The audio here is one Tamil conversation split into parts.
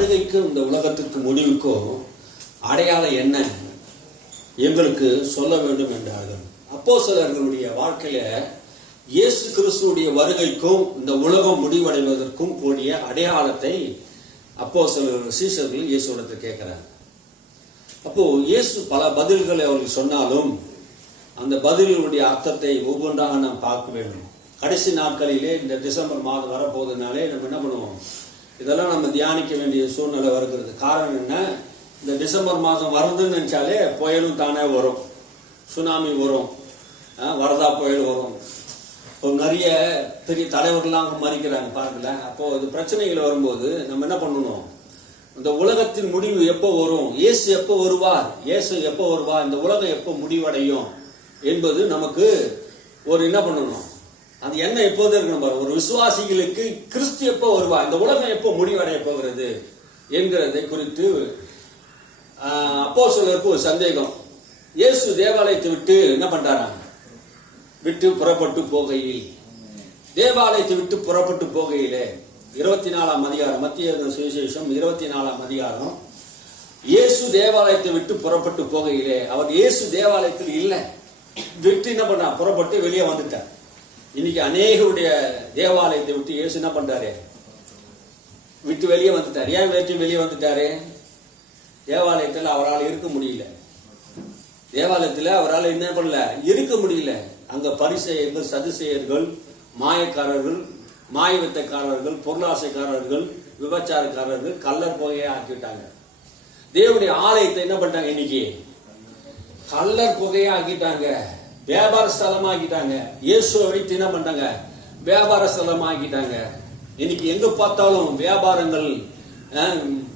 வருகைக்கும் இந்த உலகத்திற்கு முடிவுக்கும் அடையாளம் என்ன எங்களுக்கு சொல்ல வேண்டும் என்றார்கள். அப்போஸ்தலர்களுடைய வாழ்க்கையில இயேசு கிறிஸ்துடைய வருகைக்கும் இந்த உலகம் முடிவடைவதற்கும் கூடிய அடையாளத்தை அப்போஸ்தலர்கள் சீஷர்கள் இயேசுவிடத்தை கேட்கிறாங்க. அப்போ இயேசு பல பதில்களை அவர்கள் சொன்னாலும் அந்த பதில்களுடைய அர்த்தத்தை ஒவ்வொன்றாக நாம் பார்க்க வேண்டும். கடைசி நாட்களிலே இந்த டிசம்பர் மாதம் வரப்போகுதுனாலே நம்ம என்ன பண்ணுவோம், இதெல்லாம் நம்ம தியானிக்க வேண்டிய சூழ்நிலை வருகிறது. காரணம் என்ன, இந்த டிசம்பர் மாதம் வருதுன்னு நினைச்சாலே புயலும் தானே வரும், சுனாமி வரும், வரதா புயல் வரும், இப்போ நிறைய பெரிய தலைவர்கள்லாம் மறிக்கிறாங்க பாருங்களேன். அப்போ இது பிரச்சனைகள் வரும்போது நம்ம என்ன பண்ணணும், இந்த உலகத்தின் முடிவு எப்போ வரும், இயேசு எப்போ வருவார், இயேசு எப்போ வருவார், இந்த உலகம் எப்போ முடிவடையும் என்பது நமக்கு ஒரு என்ன பண்ணணும், அது என்ன எப்போது இருக்கணும். ஒரு விசுவாசிகளுக்கு கிறிஸ்து எப்போ வருவார், இந்த உலகம் எப்போ முடிவடைய போகிறது என்கிறதை குறித்து அப்போஸ்தலருக்கு ஒரு சந்தேகம். இயேசு தேவாலயத்தை விட்டு என்ன பண்றாராம், விட்டு புறப்பட்டு போகையில், தேவாலயத்தை விட்டு புறப்பட்டு போகையிலே 24ஆம் அதிகாரம், மத்திய சுவிசேஷம் 24ஆம் அதிகாரம், இயேசு தேவாலயத்தை விட்டு புறப்பட்டு போகையிலே, அவர் இயேசு தேவாலயத்தில் இல்லை, விட்டு என்ன பண்ணா, புறப்பட்டு வெளியே வந்துட்டார். இன்னைக்கு அநேகருடைய தேவாலயத்தை விட்டு இயேசு என்ன பண்றாரு, விட்டு வெளியே வந்துட்டார். ஏன் வெளியே வந்துட்டாரு, தேவாலயத்தில் அவரால் இருக்க முடியல, தேவாலயத்தில் அவரால் என்ன பண்ணல, இருக்க முடியல. அங்க பரிசேயர்கள், சதுசேயர்கள், மாயக்காரர்கள், மாய வித்தைக்காரர்கள், பொருளாசைக்காரர்கள், விபச்சாரக்காரர்கள் கள்ளர் புகையை ஆக்கிட்டாங்க. தேவனுடைய ஆலயத்தை என்ன பண்ணிட்டாங்க, இன்னைக்கு கள்ளர் புகையை ஆக்கிட்டாங்க, வியாபார ஸ்தலம் ஆக்கிட்டாங்க. இயேசுவை வைத்து என்ன பண்ணிட்டாங்க, வியாபார ஸ்தலம் ஆக்கிட்டாங்க. இன்னைக்கு எங்க பார்த்தாலும் வியாபாரங்கள்,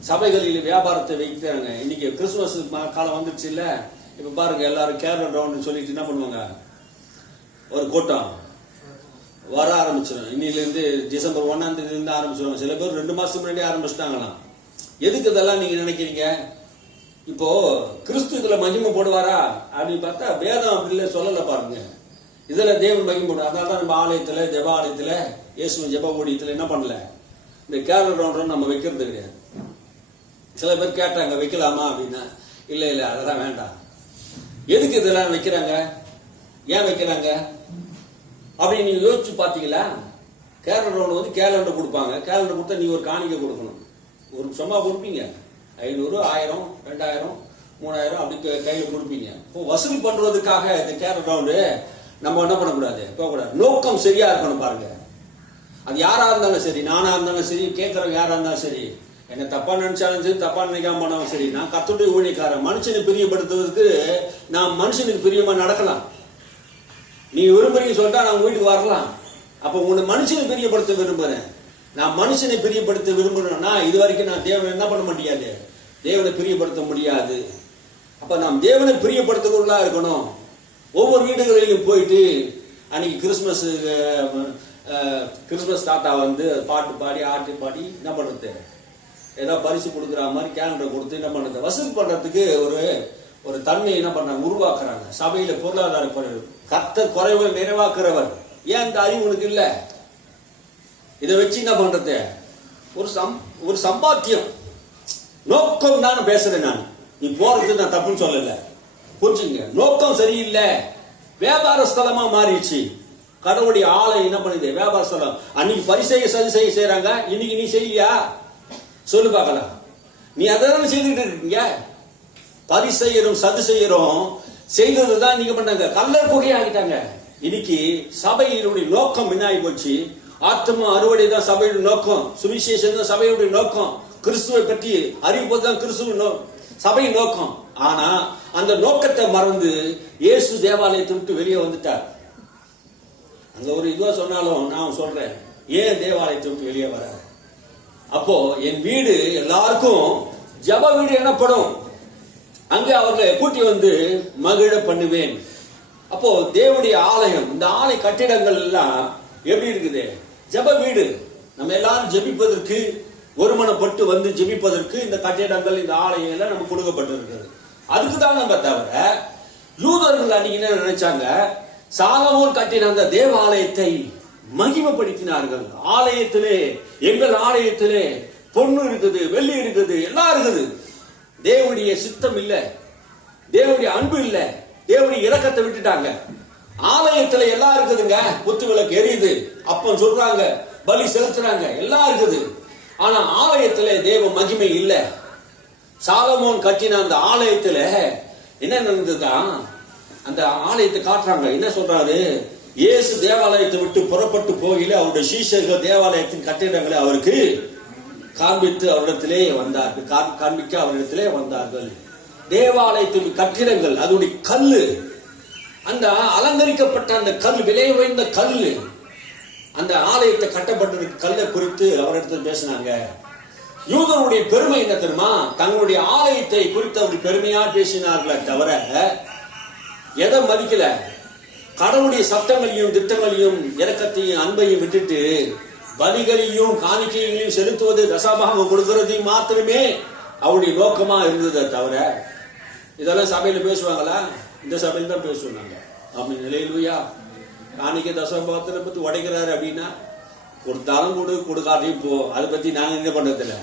சபைகளில் வியாபாரத்தை வைக்கிறாங்க. இன்னைக்கு கிறிஸ்துமஸ் காலம் வந்துருச்சு இல்ல, இப்ப பாருங்க எல்லாரும் கேரளா ரவுண்ட் சொல்லிட்டு என்ன பண்ணுவாங்க, ஒரு கூட்டம் வர ஆரம்பிச்சிடும். இன்னிலிருந்து டிசம்பர் 1ஆம் தேதி இருந்து ஆரம்பிச்சிடும். சில பேர் 2 மாசத்துக்கு முன்னாடி ஆரம்பிச்சிட்டாங்களாம். எதுக்கு இதெல்லாம் நீங்க நினைக்கிறீங்க, இப்போ கிறிஸ்து இதுல மகிமை போடுவாரா அப்படின்னு பார்த்தா வேதம் அப்படி சொல்லல பாருங்க. இதுல தேவன் மகிமை போடுவார். அதனாலதான் நம்ம ஆலயத்துல, ஜெப ஆலயத்துல, இயேசு ஜெப ஊழியத்துல என்ன பண்ணல, இந்த கேரளா ரவுண்ட் நம்ம வைக்கிறது கிடையாது. சில பேர் கேட்டாங்க வைக்கலாமா அப்படின்னா, இல்ல இல்ல அதெல்லாம் வேண்டாம். எதுக்கு இதெல்லாம் வைக்கிறாங்க, ஏன் வைக்கிறாங்க அப்படின்னு நீங்க யோசிச்சு பாத்தீங்களா? கேலண்டர் ஒன்று வந்து கேலண்டர் கொடுப்பாங்க. கேலண்டர் கொடுத்தா நீ ஒரு காணிக்கை கொடுக்கணும். ஒரு சும்மா கொடுப்பீங்க, 500, 1000, 2000, 3000 அப்படி கையில் கொடுப்பீங்க. இப்போ வசூல் பண்றதுக்காக இந்த கேலண்டர் ரவுண்டு நம்ம என்ன பண்ணக்கூடாது, போகக்கூடாது. நோக்கம் சரியா இருக்கணும் பாருங்க. அது யாரா இருந்தாலும் சரி, நானா இருந்தாலும் சரி, கேட்கறவங்க யாரா இருந்தாலும் சரி, என்ன தப்பா நினைச்சாலும் சரி, தப்பா நினைக்காம போனாலும் சரி, நான் கர்த்தருடைய ஊழியக்காரன். மனுஷனை பிரியப்படுத்துவதற்கு நான் மனுஷனுக்கு பிரியமா நடக்கலாம். நீ விரும்புறீங்க சொல்லிட்டா நான் உங்க வீட்டுக்கு வரலாம். அப்ப உன்னை மனுஷனை பிரியப்படுத்த விரும்புறேன். நான் மனுஷனை பிரியப்படுத்த விரும்புறேன்னா இது வரைக்கும் நான் தேவனை என்ன பண்ண முடியாது, தேவனை பிரியப்படுத்த முடியாது. அப்ப நாம் தேவனை பிரியப்படுத்தக்குள்ளா இருக்கணும். ஒவ்வொரு வீடுகளிலும் போயிட்டு அன்னைக்கு கிறிஸ்துமஸ் தாத்தா வந்து பாட்டு பாடி ஆட்டு பாடி என்ன பண்றது, ஏதோ பரிசு கொடுக்குற மாதிரி கேலண்டர் கொடுத்து என்ன பண்றது, வசூல் பண்றதுக்கு ஒரு தன்மை என்ன பண்றாங்க, உருவாக்குறாங்க. சபையில பொருளாதார குறைவு, கர்த்தர் குறைவுகள் நிறைவாக்குறவர். ஏன் இந்த அறிவு உனக்கு இல்ல? இதை வச்சு என்ன பண்றது, ஒரு சம்பாத்தியம் நோக்கம் தான் பேசுறேன் நான். நீ போறது நான் தப்புன்னு சொல்லல, புரிஞ்சுங்க. நோக்கம் சரியில்லை, வியாபார ஸ்தலமா மாறிடுச்சு. கடவுளுடைய ஆலை என்ன பண்ணுது, வியாபார ஸ்தலம். அன்னைக்கு பரிசெய்ய சதுசெய்ய செய்யறாங்க, இன்னைக்கு நீ செய்யலையா சொல்லு பார்க்கலாம். நீ அதான் செய்துட்டு இருக்கீங்க. பரிசெய்யரும் சதுசெய்யரும் செய்ததுதான் நீங்க பண்ணாங்க, கள்ளர் புகையை ஆகிட்டாங்க. இன்னைக்கு சபையினுடைய நோக்கம் என்ன ஆகி போச்சு, ஆத்மா அறுவடை தான் சபையுடைய நோக்கம், சுவிசேஷம் தான் சபையுடைய நோக்கம், கிறிஸ்துவை பற்றி அறிவிப்பது தான் கிறிஸ்துவ சபையின் நோக்கம். ஆனா அந்த நோக்கத்தை மறந்து இயேசு தேவாலயத்தை விட்டு வெளியே வந்துட்டார். அங்க ஒரு இதுவா சொன்னாலும் நான் சொல்றேன், ஏன் தேவாலயத்தை விட்டு வெளியே வர? அப்போ என் வீடு எல்லாருக்கும் ஜப வீடு எனப்படும், அங்கே அவர்களை கூட்டி வந்து மகிழ பண்ணுவேன். அப்போ தேவனுடைய ஆலயம், இந்த ஆலய கட்டிடங்கள் எல்லாம் எப்படி இருக்குது, ஜப வீடு. நம்ம எல்லாரும் ஜெபிப்பதற்கு, ஒருமனப்பட்டு வந்து ஜெபிப்பதற்கு இந்த கட்டிடங்கள், இந்த ஆலயம் எல்லாம் நமக்கு கொடுக்கப்பட்டிருக்கிறது. அதுக்குதான் நம்ம தவிர யூதர்கள் அன்னைக்கு என்ன நினைச்சாங்க, சாலமோன் கட்டின அந்த தேவாலயத்தை மகிமைப்படுத்தினார்கள். ஆலயத்திலே, எங்கள் ஆலயத்திலே பொண்ணு இருக்குது, வெள்ளி இருக்குது, எல்லாம் இருக்குது. தேவனுடைய சித்தம் இல்ல, தேவனுடைய அன்பு இல்ல, தேவனுடைய இரக்கத்தை விட்டுட்டாங்க. ஆலயத்துல எல்லாம் இருக்குதுங்க, குத்து விளக்கு எரியுது, அப்பம் சொல்றாங்க, பலி செலுத்துறாங்க, எல்லாம் இருக்குது. ஆனா ஆலயத்துல தேவ மகிமை இல்ல. சாலமோன் கட்டின அந்த ஆலயத்துல என்ன நடந்ததுதான், அந்த ஆலயத்தை காட்டுறாங்க. என்ன சொல்றாரு, இயேசு தேவாலயத்தை விட்டு புறப்பட்டு போகையில அவருடைய சீஷர்கள் தேவாலயத்தின் கட்டிடங்களை அவருக்கு காண்பித்து அவரிடத்திலே வந்தார்கள், காண்பிக்க அவரிடத்திலே வந்தார்கள். தேவாலயத்தின் கட்டிடங்கள், அதனுடைய கல்லு, அந்த அலங்கரிக்கப்பட்ட அந்த கல், விலை உயர்ந்த கல்லு, அந்த ஆலயத்தை கட்டப்பட்ட கல்லை குறித்து அவரிடத்தில் பேசினாங்க. யூதருடைய பெருமை என்ன தெரியுமா, தங்களுடைய ஆலயத்தை குறித்து அவர் பெருமையா பேசினார்களே தவிர எதை மதிக்கல. கடவுளுடைய சட்டங்களையும் திட்டங்களையும் இரக்கத்தையும் அன்பையும் விட்டுட்டு பலிகளையும் காணிக்கைகளையும் செலுத்துவது, தசபாகம் கொடுக்கிறதையும் மாத்திரமே அவருடைய நோக்கமா இருந்ததை தவிர இதெல்லாம் சபையில பேசுவாங்களா? இந்த சபையில தான் பேசுவாங்க. அப்படி நிலையிலுயா காணிக்கை தசபாகத்தை பத்தி உடைக்கிறாரு அப்படின்னா, கொடுத்தாலும் கொடு, கொடுக்காதையும் போ, அதை பத்தி நாங்க என்ன பண்றதில்ல,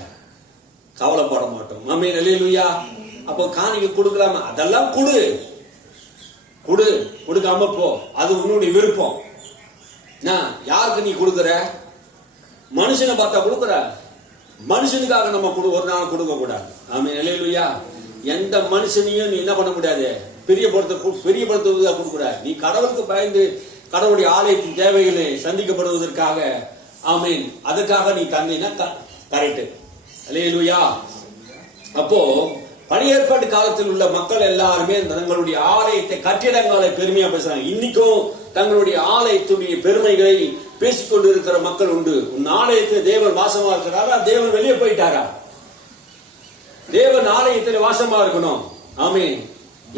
கவலைப்பட மாட்டோம். அம்மே நிலையிலுயா. அப்போ காணிக்கை கொடுக்கலாமா? அதெல்லாம் கொடு, கொடு, கொடுக்காம போ, அது உன்னுடைய விருப்பம். யாருக்கு நீ கொடுக்குற? மனுஷனை பார்த்தா கொடுக்குற, மனுஷனுக்காக நம்ம ஒரு நாள் கொடுக்க கூடாது. ஆமே நிலையிலுயா. எந்த மனுஷனையும் நீ என்ன பண்ண முடியாது, பெரியப்படுத்துவதற்காக கொடுக்கூடாது. நீ கடவுளுக்கு பயந்து கடவுளுடைய ஆலயத்தின் தேவைகளை சந்திக்கப்படுவதற்காக, ஆமீன், அதுக்காக நீ தந்தீங்கன்னா கரெக்ட். அல்லேலூயா. அப்போ பழைய ஏற்பாட்டு காலத்தில் உள்ள மக்கள் எல்லாருமே தங்களுடைய ஆலயத்தை கட்டிடங்களை பெருமையா பேசுறாங்க. இன்னைக்கும் தங்களுடைய ஆலயத்துடைய பெருமைகளை பேசிக்கொண்டு இருக்கிற மக்கள் உண்டு. உன் ஆலயத்தில் தேவன் வாசமா இருக்கிறாரா? தேவன் வெளியே போயிட்டாரா? தேவன் ஆலயத்தில் வாசமா இருக்கணும். ஆமே.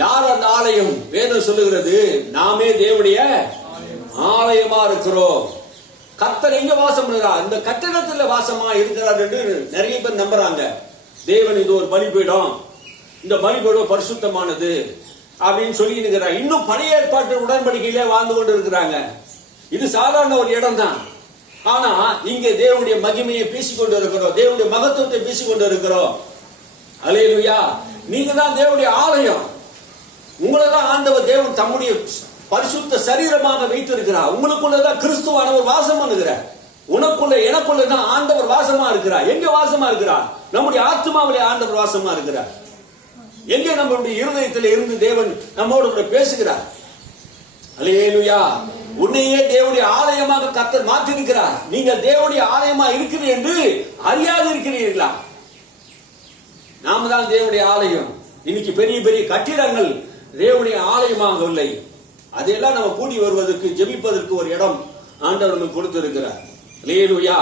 யார் அந்த ஆலயம்? வேதம் சொல்லுகிறது, நாமே தேவனுடைய ஆலயமா இருக்கிறோம். கர்த்தர் எங்க வாசம் பண்ணுறார்? இந்த கட்டிடத்துல வாசமா இருக்கிறார் என்று நிறைய பேர் நம்புறாங்க. தேவன் இது ஒரு பலிபீடம், இந்த பலிபீடம் பரிசுத்தமானது அப்படின்னு சொல்லி இருக்கிறார். இன்னும் பழைய ஏற்பாட்டு உடன்படிக்கையிலே வாழ்ந்து கொண்டு இருக்கிறாங்க. இது சாதாரண ஒரு இடம் தான். ஆனா இங்க தேவனுடைய மகிமையை பேசிக்கொண்டு இருக்கிறோம், தேவனுடைய மகத்துவத்தை பேசிக்கொண்டு இருக்கிறோம். அல்லேலூயா. நீங்க தான் தேவனுடைய ஆலயம். உங்களை தான் ஆண்டவர் தேவன் தம்முடைய பரிசுத்த சரீரமாக வைத்திருக்கிறார். உங்களுக்குள்ளதான் கிறிஸ்துவானவர் வாசம் பண்ணுகிறார். உனக்குள்ள எனக்குள்ள தான் ஆண்டவர் வாசமா இருக்கிறார். எங்க வாசமா இருக்கிறார்? நம்முடைய ஆத்மாவிலே ஆண்டவர் வாசமா இருக்கிறார். எங்க நம்மளுடைய இருதயத்தில் இருந்து தேவன் நம்மோடு கூட பேசுகிறார். அல்லேலூயா. உன்னையே தேவனுடைய ஆலயமாக கர்த்தர் மாற்றிருக்கிறார். நீங்கள் தேவனுடைய ஆலயமா இருக்கிறீர்கள் என்று அறியாது இருக்கிறீர்களா? நாம தான் தேவனுடைய ஆலயம். இன்னைக்கு பெரிய பெரிய கட்டிடங்கள் தேவனுடைய ஆலயமாக இல்லை. அதெல்லாம் நம்ம கூடி வருவதற்கு, ஜெபிப்பதற்கு ஒரு இடம் ஆண்டவர் நமக்கு கொடுத்திருக்கிறார். அல்லேலூயா.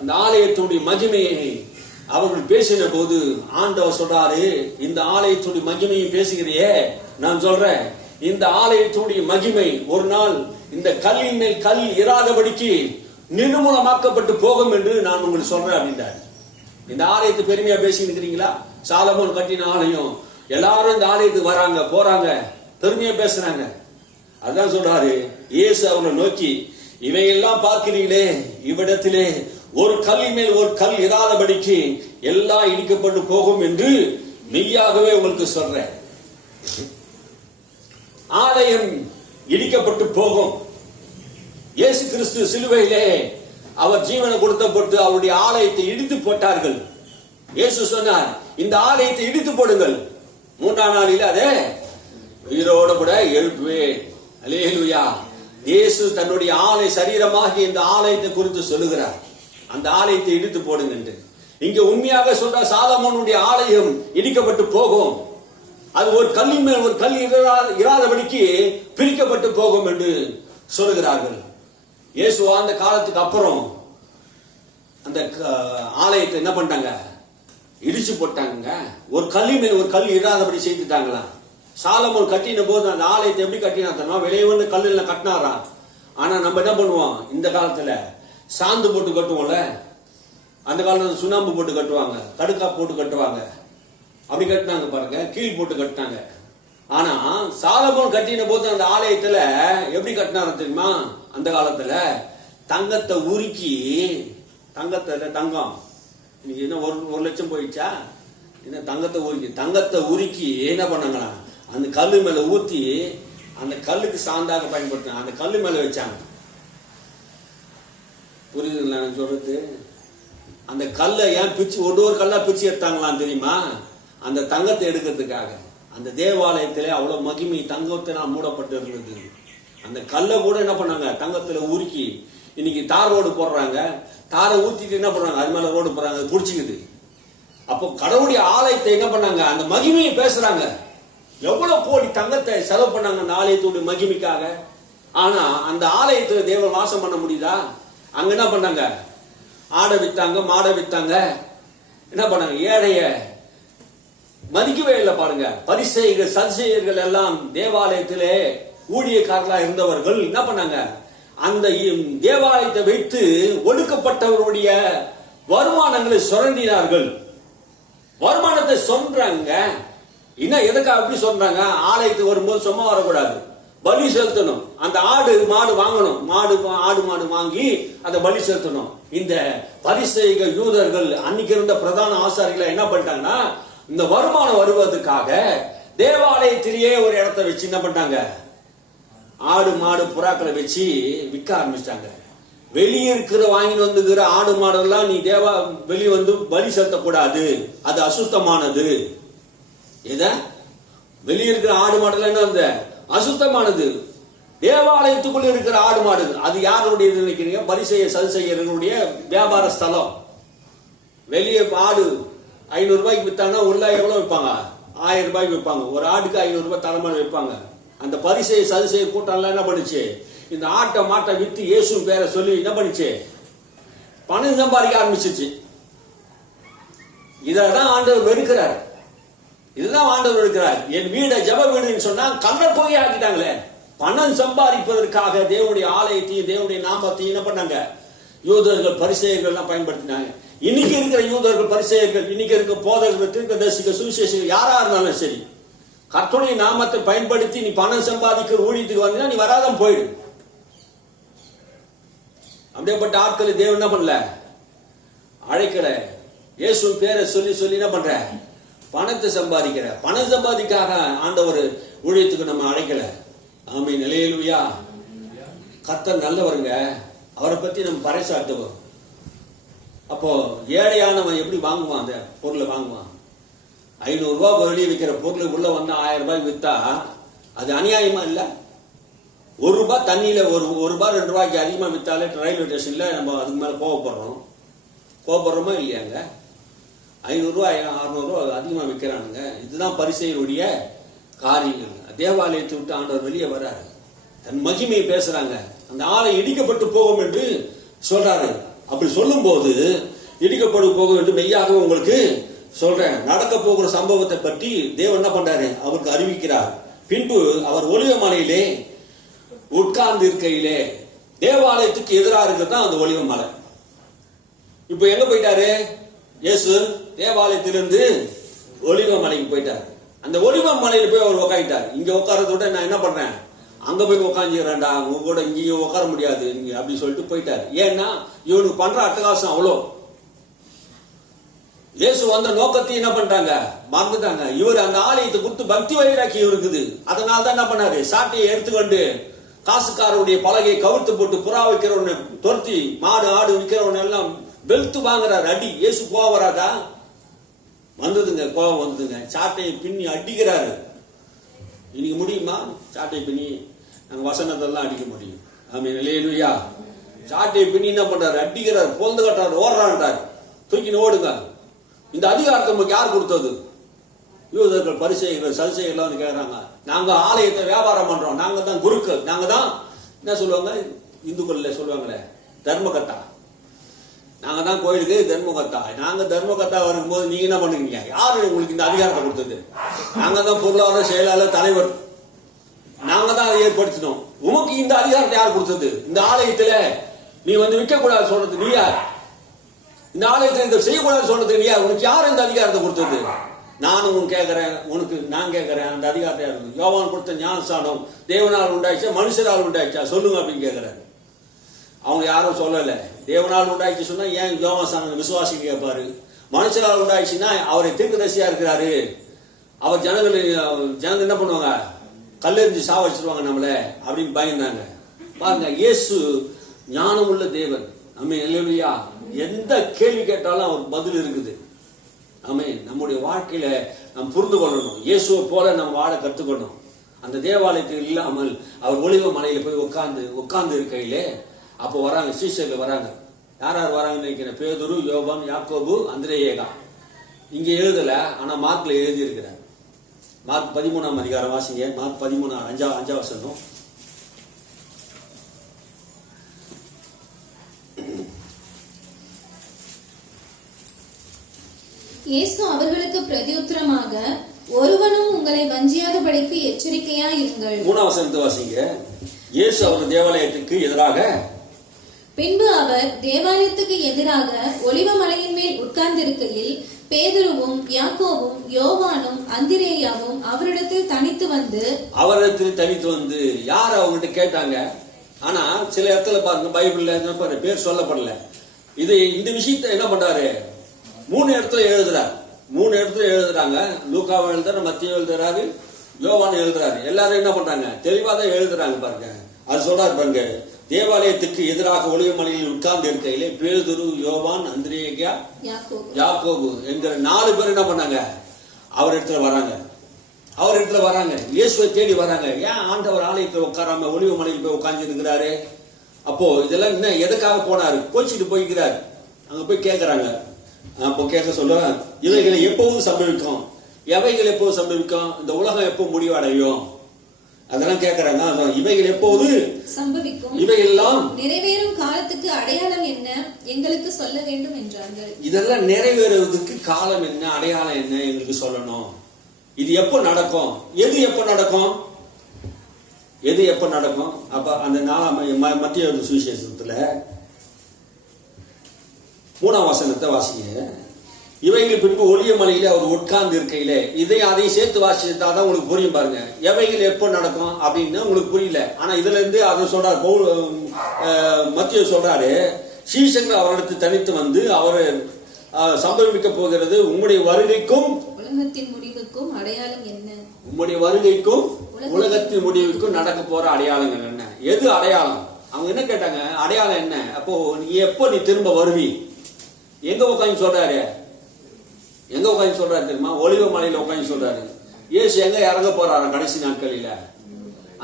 இந்த ஆலயத்துடைய மகிமையை அவர்கள் பேசின போது ஆண்டவர் சொல்றாரு, இந்த ஆலயத்துடைய மகிமையை பேசுகிறியே, நான் சொல்றேன், இந்த ஆலயத்துடைய மகிமை ஒரு நாள் இந்த கல்லின் மேல் கல் இராதபடிக்கு நிர்மூலமாக்கப்பட்டு போகும் என்று நான் உங்களுக்கு சொல்றேன் அப்படின்றார். இந்த ஆலயத்தை பெருமையா பேசிட்டு இருக்கிறீங்களா? சாலமோன் கட்டின ஆலயம், எல்லாரும் இந்த ஆலயத்துக்கு வராங்க, போறாங்க, பெருமையா பேசுறாங்க. அதான் சொல்றாரு இயேசு அவங்களை நோக்கி, இவையெல்லாம் பார்க்கிறீங்களே, இவ்விடத்திலே ஒரு கல்லின் மேல் ஒரு கல் இராதபடிக்கு எல்லாம் இடிக்கப்பட்டு போகும் என்று மெய்யாகவே உங்களுக்கு சொல்றேன். ஆலயம் இடிக்கப்பட்டு போகும். இயேசு கிறிஸ்து சிலுவையிலே அவர் ஜீவனை கொடுத்தப்பட்டு அவருடைய ஆலயத்தை இடித்து போட்டார்கள். இயேசு சொன்னார், இந்த ஆலயத்தை இடித்து போடுங்கள், மூன்றாம் நாளில் அதே உயிரோடு கூட எழுப்புவேன். அல்லேலூயா. இயேசு தன்னுடைய ஆலய சரீரமாகி இந்த ஆலயத்தை குறித்து சொல்லுகிறார், அந்த ஆலயத்தை இடித்து போடுங்க என்று. இங்க உண்மையாக சொல்ற சாலமோனுடைய ஆலயம் இடிக்கப்பட்டு போகும். அது ஒரு கல்லின் மேல் ஒரு கல் இராதபடிக்கு பிரிக்கப்பட்டு போகும் என்று சொல்லுகிறார்கள். இயேசு அந்த காலத்துக்கு அப்புறம் அந்த ஆலயத்தை என்ன பண்ணிட்டாங்க? இடிச்சு போட்டாங்க. ஒரு கல்லின் மேல் ஒரு கல் இராதபடி செய்துட்டாங்களா? சாலமோன் கட்டின போது அந்த ஆலயத்தை எப்படி கட்டினா தருமா? வெளியே கல்லுல கட்டினாராம். ஆனா நம்ம என்ன பண்ணுவோம்? இந்த காலத்துல சாந்து போட்டு கட்டுவோம்ல, அந்த காலத்துல சுண்ணாம்பு போட்டு கட்டுவாங்க, கடுக்கா போட்டு கட்டுவாங்க, அப்படி கட்டினாங்க பாருங்க, கீழ் போட்டு கட்டினாங்க. ஆனா சாலமோன் கட்டின போது அந்த ஆலயத்துல எப்படி கட்டினாரு தெரியுமா? அந்த காலத்துல தங்கத்தை உருக்கி, தங்கத்துல தங்கம் இன்னைக்கு என்ன ஒரு லட்சம் போயிடுச்சா? என்ன தங்கத்தை உருக்கி என்ன பண்ணாங்களா, அந்த கல்லு மேல ஊத்தி அந்த கல்லுக்கு சாந்தாக பயன்படுத்தினாங்க, அந்த கல்லு மேல வச்சாங்க. புரியுதுங்களா நான் சொல்றது? அந்த கல்லை ஏன் பிச்சு ஒரு கல்லா பிச்சு எடுத்தாங்களாம் தெரியுமா? அந்த தங்கத்தை எடுக்கிறதுக்காக. அந்த தேவாலயத்திலே அவ்வளவு மகிமை தங்கத்தினால் மூடப்பட்டு இருந்தது. அந்த கல்லை கூட என்ன பண்ணாங்க, தங்கத்துல உருக்கி இன்னைக்கு தார் ரோடு போடுறாங்க. தாரை ஊத்திட்டு என்ன பண்றாங்க, அது மேல ரோடு போடுறாங்க, அது பிடிச்சிக்குது. அப்போ கடவுளுடைய ஆலயத்தை என்ன பண்ணாங்க, அந்த மகிமையை பேசுறாங்க. எவ்வளவு கோடி தங்கத்தை செலவு பண்ணாங்க அந்த ஆலயத்துடைய மகிமைக்காக. ஆனா அந்த ஆலயத்துல தேவன் வாசம் பண்ண முடியுதா? அங்க என்ன பண்ணாங்க, ஆடை வித்தாங்க, மாடை வித்தாங்க, என்ன பண்ணாங்க, ஏழைய மதிக்கவே இல்லை. பாருங்க, பரிசேயர்கள் சதுசேயர்கள் எல்லாம் தேவாலயத்திலே ஊழியக்காரர்களா இருந்தவர்கள் என்ன பண்ணாங்க, அந்த தேவாலயத்தை வைத்து ஒடுக்கப்பட்டவருடைய வருமானங்களை சுரண்டினார்கள். வருமானத்தை சொல்றாங்க. இன்னும் எதுக்காக அப்படி சொல்றாங்க, ஆலயத்துக்கு வரும்போது சும்மா வரக்கூடாது, பலி செலுத்தணும். அந்த ஆடு மாடு வாங்கணும், ஆடு மாடு வாங்கி அதை பலி செலுத்தணும். இந்த பரிசேயக யூதர்கள் அன்னைக்கு இருந்த பிரதான ஆசாரிகளை என்ன பண்ணிட்டாங்கன்னா, இந்த வருமானம் வருவதற்காக தேவாலயத்திலேயே ஒரு இடத்தை வச்சு என்ன பண்ணாங்க, ஆடு மாடு புறாக்களை வச்சு விற்க ஆரம்பிச்சிட்டாங்க. வெளியே இருக்கிற வாங்கிட்டு வந்துக்கிற ஆடு மாடெல்லாம் நீ வெளியே வந்து பலி செலுத்தக்கூடாது, அது அசுத்தமானது. வெளியே இருக்கிற ஆடு மாடெல்லாம் என்ன வந்து அசுத்தமானது. தேவாலயத்துக்குள்ள இருக்கிற ஆடு மாடு அது யாருடைய நினைக்கிறீங்க, பரிசேய சதுசேயர்களுடைய வியாபார ஸ்தலம். வெளியே ஆடு 500 ரூபாய்க்கு வித்தாங்கன்னா உள்ள எவ்வளவு விற்பாங்க, 1000 ரூபாய்க்கு விற்பாங்க. ஒரு ஆட்டுக்கு 500 ரூபாய் தலைமையில வைப்பாங்க. அந்த பரிசேய சதுசேய கூட்டம் என்ன பண்ணுச்சு, இந்த ஆட்டை மாட்டை வித்து இயேசு பேரை சொல்லி என்ன பண்ணுச்சு, பணம் சம்பாதிக்க ஆரம்பிச்சிச்சு. இதான் ஆண்டவர் வெறுக்கிறார். இதுதான் ஆண்டவர் இருக்கிறார். என் வீடை ஜப வீடுன்னு சொன்னா கண்ணர் கோயில் ஆக்கிட்டாங்களே. பணம் சம்பாதிப்பதற்காக தேவனுடைய ஆலயத்தையும் தேவனுடைய நாமத்தையும் என்ன பண்ணாங்க, யூதர்கள் பரிசேயர்கள் எல்லாம் பயன்படுத்தினாங்க. இன்னைக்கு இருக்கிற யூதர்கள் பரிசேயர்கள், இன்னைக்கு இருக்க போதகர்கள், தீர்க்கதரிசிகள், சுவிசேஷகர்கள் யாரா இருந்தாலும் சரி, கர்த்தருடைய நாமத்தை பயன்படுத்தி நீ பணம் சம்பாதிக்கிற ஊழியத்துக்கு வந்தீங்கன்னா நீ வராதான் போயிடு. அப்படியேப்பட்ட ஆட்களை தேவன் என்ன பண்ணல, அழைக்கல. இயேசு பேரை சொல்லி சொல்லி என்ன பண்ற, பணத்தை சம்பாதிக்கிற. பணம் சம்பாதிக்காக ஆண்டவர் ஊழியத்துக்கு நம்ம அழைக்கல. ஆமென், அல்லேலூயா. கர்த்தர் நல்லவருங்க, அவரை பத்தி நம்ம பறைசாட்டுவோம். அப்போ ஏழையானவன் எப்படி வாங்குவான், அந்த பொருளை வாங்குவான். 500 ரூபாய் வெளியே விற்கிற பொருள் உள்ள வந்து 1000 ரூபாய் வித்தா அது அநியாயமா இல்ல? 1 ரூபாய் தண்ணியில ஒரு ரூபாய் 2 ரூபாய்க்கு அதிகமா வித்தாலே ரயில்வே ஸ்டேஷன்ல நம்ம அதுக்கு மேல கோவப்படுறோமா இல்லையாங்க? 500 ரூபாய் 600 ரூபாய் அதிகமா விற்கிறானுங்க. இதுதான் பரிசேயருடைய காரியங்கள். தேவாலயத்தை விட்டு ஆண்டவர் வெளியே வர்றாரு, தன் மகிமையை பேசுறாங்க. அந்த ஆலை இடிக்கப்பட்டு போகும் என்று சொல்றாரு. அப்படி சொல்லும் போது இடிக்கப்பட்டு போகும் என்று மெய்யாக உங்களுக்கு சொல்றேன். நடக்க போகிற சம்பவத்தை பற்றி தேவன் என்ன பண்றாரு, அவருக்கு அறிவிக்கிறார். பின்பு அவர் ஒலிவ மலையிலே உட்கார்ந்து இருக்கையிலே, தேவாலயத்துக்கு எதிராக இருக்கிறதான் அந்த ஒலிவ மலை. இப்ப எங்க போயிட்டாரு இயேசு, தேவாலயத்திலிருந்து ஒலிவ மலைக்கு போயிட்டாரு. அந்த ஒலிவ மலையில போய் அவர் உட்காந்துட்டார். இங்க உட்காரத விட நான் என்ன பண்றேன், அங்க போய் உட்காந்துக்கிறேன்டா, உங்க கூட இங்கேயும் உட்கார முடியாது நீங்க அப்படின்னு சொல்லிட்டு போயிட்டாரு. ஏன்னா இவனுக்கு பண்ற அட்டகாசம் அவ்வளோ. இயேசு வந்த நோக்கத்தையும் என்ன பண்றாங்க, மறந்துட்டாங்க. இவர் அந்த ஆலயத்தை கொடுத்து பக்தி வைராக்கி இருக்குது. அதனால தான் என்ன பண்ணாரு, சாட்டையை எடுத்துக்கொண்டு காசுக்காரருடைய பலகையை கவிழ்த்து போட்டு புறா வைக்கிறவனை துரத்தி மாடு ஆடு விற்கிறவன் எல்லாம் வெளுத்து வாங்குறாரு. அடி. இயேசு கோவம் வராதா? வந்ததுங்க, கோவம் வந்ததுங்க. சாட்டையை பின்னி அடிக்கிறாரு. இன்னைக்கு முடியுமா சாட்டையை பின்னி? நாங்க வசனத்தெல்லாம் அடிக்க முடியும். ஆமென், அல்லேலூயா. சாட்டையை பின்னி என்ன பண்றாரு, அடிக்கிறாரு, பொந்து கட்டுறாரு, ஓடுறான்ட்டாரு. தூக்கின்னு ஓடுங்க. இந்த அதிகாரத்தை நமக்கு யார் கொடுத்தது? யூதர்கள் பரிசேயர்கள் சதுசேயர்கள் வந்து கேட்கறாங்க. நாங்க ஆலயத்தை வியாபாரம் பண்றோம், நாங்க தான் குருக்கள், நாங்க தான் என்ன சொல்லுவாங்க இந்துக்கள்ல சொல்லுவாங்களே தர்மகர்த்தா, நாங்க தான் கோயிலுக்கு தர்மகர்த்தா. நாங்க தர்மகர்த்தா வரும்போது நீங்க என்ன பண்ணுவீங்க? யாரு உங்களுக்கு இந்த அதிகாரத்தை கொடுத்தது? நாங்க தான் பொருளாதார செயலாளர் தலைவர், நாங்க தான் அதை ஏற்படுத்தினோம். உமக்கு இந்த அதிகாரத்தை யார் கொடுத்தது? இந்த ஆலயத்துல நீ வந்து விற்க கூடாது சொல்றது நீ யார்? இந்த ஆலயத்தில் இதை செய்யக்கூடாது சொல்றது நீ யார்? உனக்கு யார் இந்த அதிகாரத்தை கொடுத்தது? நானும் உன் கேட்கிறேன், உனக்கு நான் கேட்கிறேன், அந்த அதிகாரத்தை யாரு? யோவான் கொடுத்த ஞானஸ்தானம் தேவனால் உண்டாயிச்சா மனுஷரால் உண்டாயிச்சா சொல்லுங்க அப்படின்னு கேட்கிறாரு. அவங்க யாரும் சொல்லலை. தேவனால் உண்டாயிடுச்சு சொன்னா ஏன் யோவான் விசுவாசி கேட்பாரு? மனுஷனால் உண்டாயிடுச்சுன்னா அவரை தீர்க்கதரிசியா இருக்கிறாரு, அவர் ஜனங்கள் என்ன பண்ணுவாங்க, கல்லெறிஞ்சு சாவடிச்சிருவாங்க நம்மள அப்படின்னு பயந்தாங்க. பாருங்க, இயேசு ஞானம் உள்ள தேவன். ஆமென், அல்லேலூயா. எந்த கேள்வி கேட்டாலும் அவர் பதில் இருக்குது. ஆமென். நம்முடைய வாழ்க்கையில நாம் புரிந்து கொள்ளணும், இயேசுவை போல நம்ம வாழ கற்றுக்கணும். அந்த தேவாலயத்தில் இல்லாமல் அவர் ஒலிவ மலையில போய் உட்கார்ந்து இருக்கையிலே அப்போ வராங்க, சீஷர்கள் வராங்க. யார் யார் வராங்கன்னு நினைக்கிறேன்? பேதுரு, யோவான், யாக்கோபு, அந்திரேயா. இங்க எழுதல, ஆனா மார்க்ல எழுதி இருக்கிறார். மார்க் 13ஆம் அதிகாரம் வாசிங்க. மார்க் 13 5ஆம் வசனம். இயேசு அவர்களுக்கு பிரதியுத்தரமாக, ஒருவனும் உங்களை வஞ்சியாதபடிக்கு எச்சரிக்கையா இருங்கள். 3ஆம் வசனத்தை வாசிங்க. இயேசு அவர் தேவாலயத்துக்கு எதிராக, பின்பு அவர் தேவாலயத்துக்கு எதிராக ஒலிவ மலையின் மேல் உட்கார்ந்திருக்கையில் பேதுருவும் யாக்கோபும் யோவானும் அந்திரேயாவும் அவரிடத்தில் தனித்து வந்து யார் அவங்ககிட்ட கேட்டாங்க. ஆனா சில இடத்துல பாருங்க, பைபிள்ல பேர் சொல்லப்படல. இந்த விஷயத்தை என்ன பண்றாரு? 3 இடத்துல எழுதுறாங்க. லூக்காவை எழுதுறாரு, மத்திய எழுதுறாரு, யோவான் எழுதுறாரு. எல்லாரும் என்ன பண்றாங்க? தெளிவா தான் எழுதுறாங்க. பாருங்க, அது சொல்றாரு பாருங்க. தேவாலயத்துக்கு எதிராக ஒலிவ மலையில் உட்கார்ந்து இருக்கையிலே பேதுரு, யோவான், அந்திரேயா, யாக்கோபு என்கிற 4 பேர் என்ன பண்ணாங்க? அவர் இடத்துல வராங்க. இயேசுவை தேடி வராங்க. ஏன் ஆண்டவர் ஆலயத்தில் உட்காராம ஒலிவ மலையில் போய் உட்கார்ந்து இருக்கிறாரு? அப்போ இதெல்லாம் என்ன, எதுக்காக போனாரு? கோச்சிட்டு போய்க்கிறாரு. அங்க போய் கேட்கறாங்க. அப்போ கேட்க சொல்ல, இவைகளை எப்போது சம்பவிக்கும்? எவைகள் எப்போது சம்பவிக்கும்? இந்த உலகம் எப்போ முடிவடையும்? அதெல்லாம் கேட்கறாங்க. இவைகள் எப்போது சம்பவிக்கும்? இவைகள் எல்லாம் நிறைவேறும் காலத்துக்கு அடையாளம் என்ன எங்களுக்கு சொல்ல வேண்டும் என்றார்கள். இதெல்லாம் நிறைவேறுவதற்கு காலம் என்ன, அடையாளம் என்ன எங்களுக்கு சொல்லணும். இது எப்போ நடக்கும்? எது எப்போ நடக்கும்? அப்ப அந்த 4ஆம் மத்திய சுவிசேஷத்துல 3ஆம் வசனத்தை வாசிங்க. இவைகள் பின்பு ஒலிவ மலையில அவர் உட்கார்ந்து இருக்கையில, அதையும் சேர்த்து வாசித்தாதான் உங்களுக்கு புரியும். பாருங்க, எவைகள் எப்போ நடக்கும் அப்படின்னு உங்களுக்கு புரியல. ஆனா இதுல இருந்து அதை சொல்றாரு, மத்திய சொல்றாரு, சீஷர்கள் அவரிடத்து தனித்து வந்து அவர் சம்பவிக்க போகிறது உம்முடைய வருகைக்கும் உலகத்தின் முடிவுக்கும் அடையாளம் என்ன? உம்முடைய வருகைக்கும் உலகத்தின் முடிவுக்கும் நடக்க போற அடையாளங்கள் என்ன? எது அடையாளம்? அவங்க என்ன கேட்டாங்க? அடையாளம் என்ன? அப்போ நீ திரும்ப வருவி? எங்க உட்காந்து சொல்றாரு தெரியுமா? ஒலிவ மலையில உட்காந்து சொல்றாரு. இயேசு எங்க இறங்க போறாரு கடைசி நாட்களில?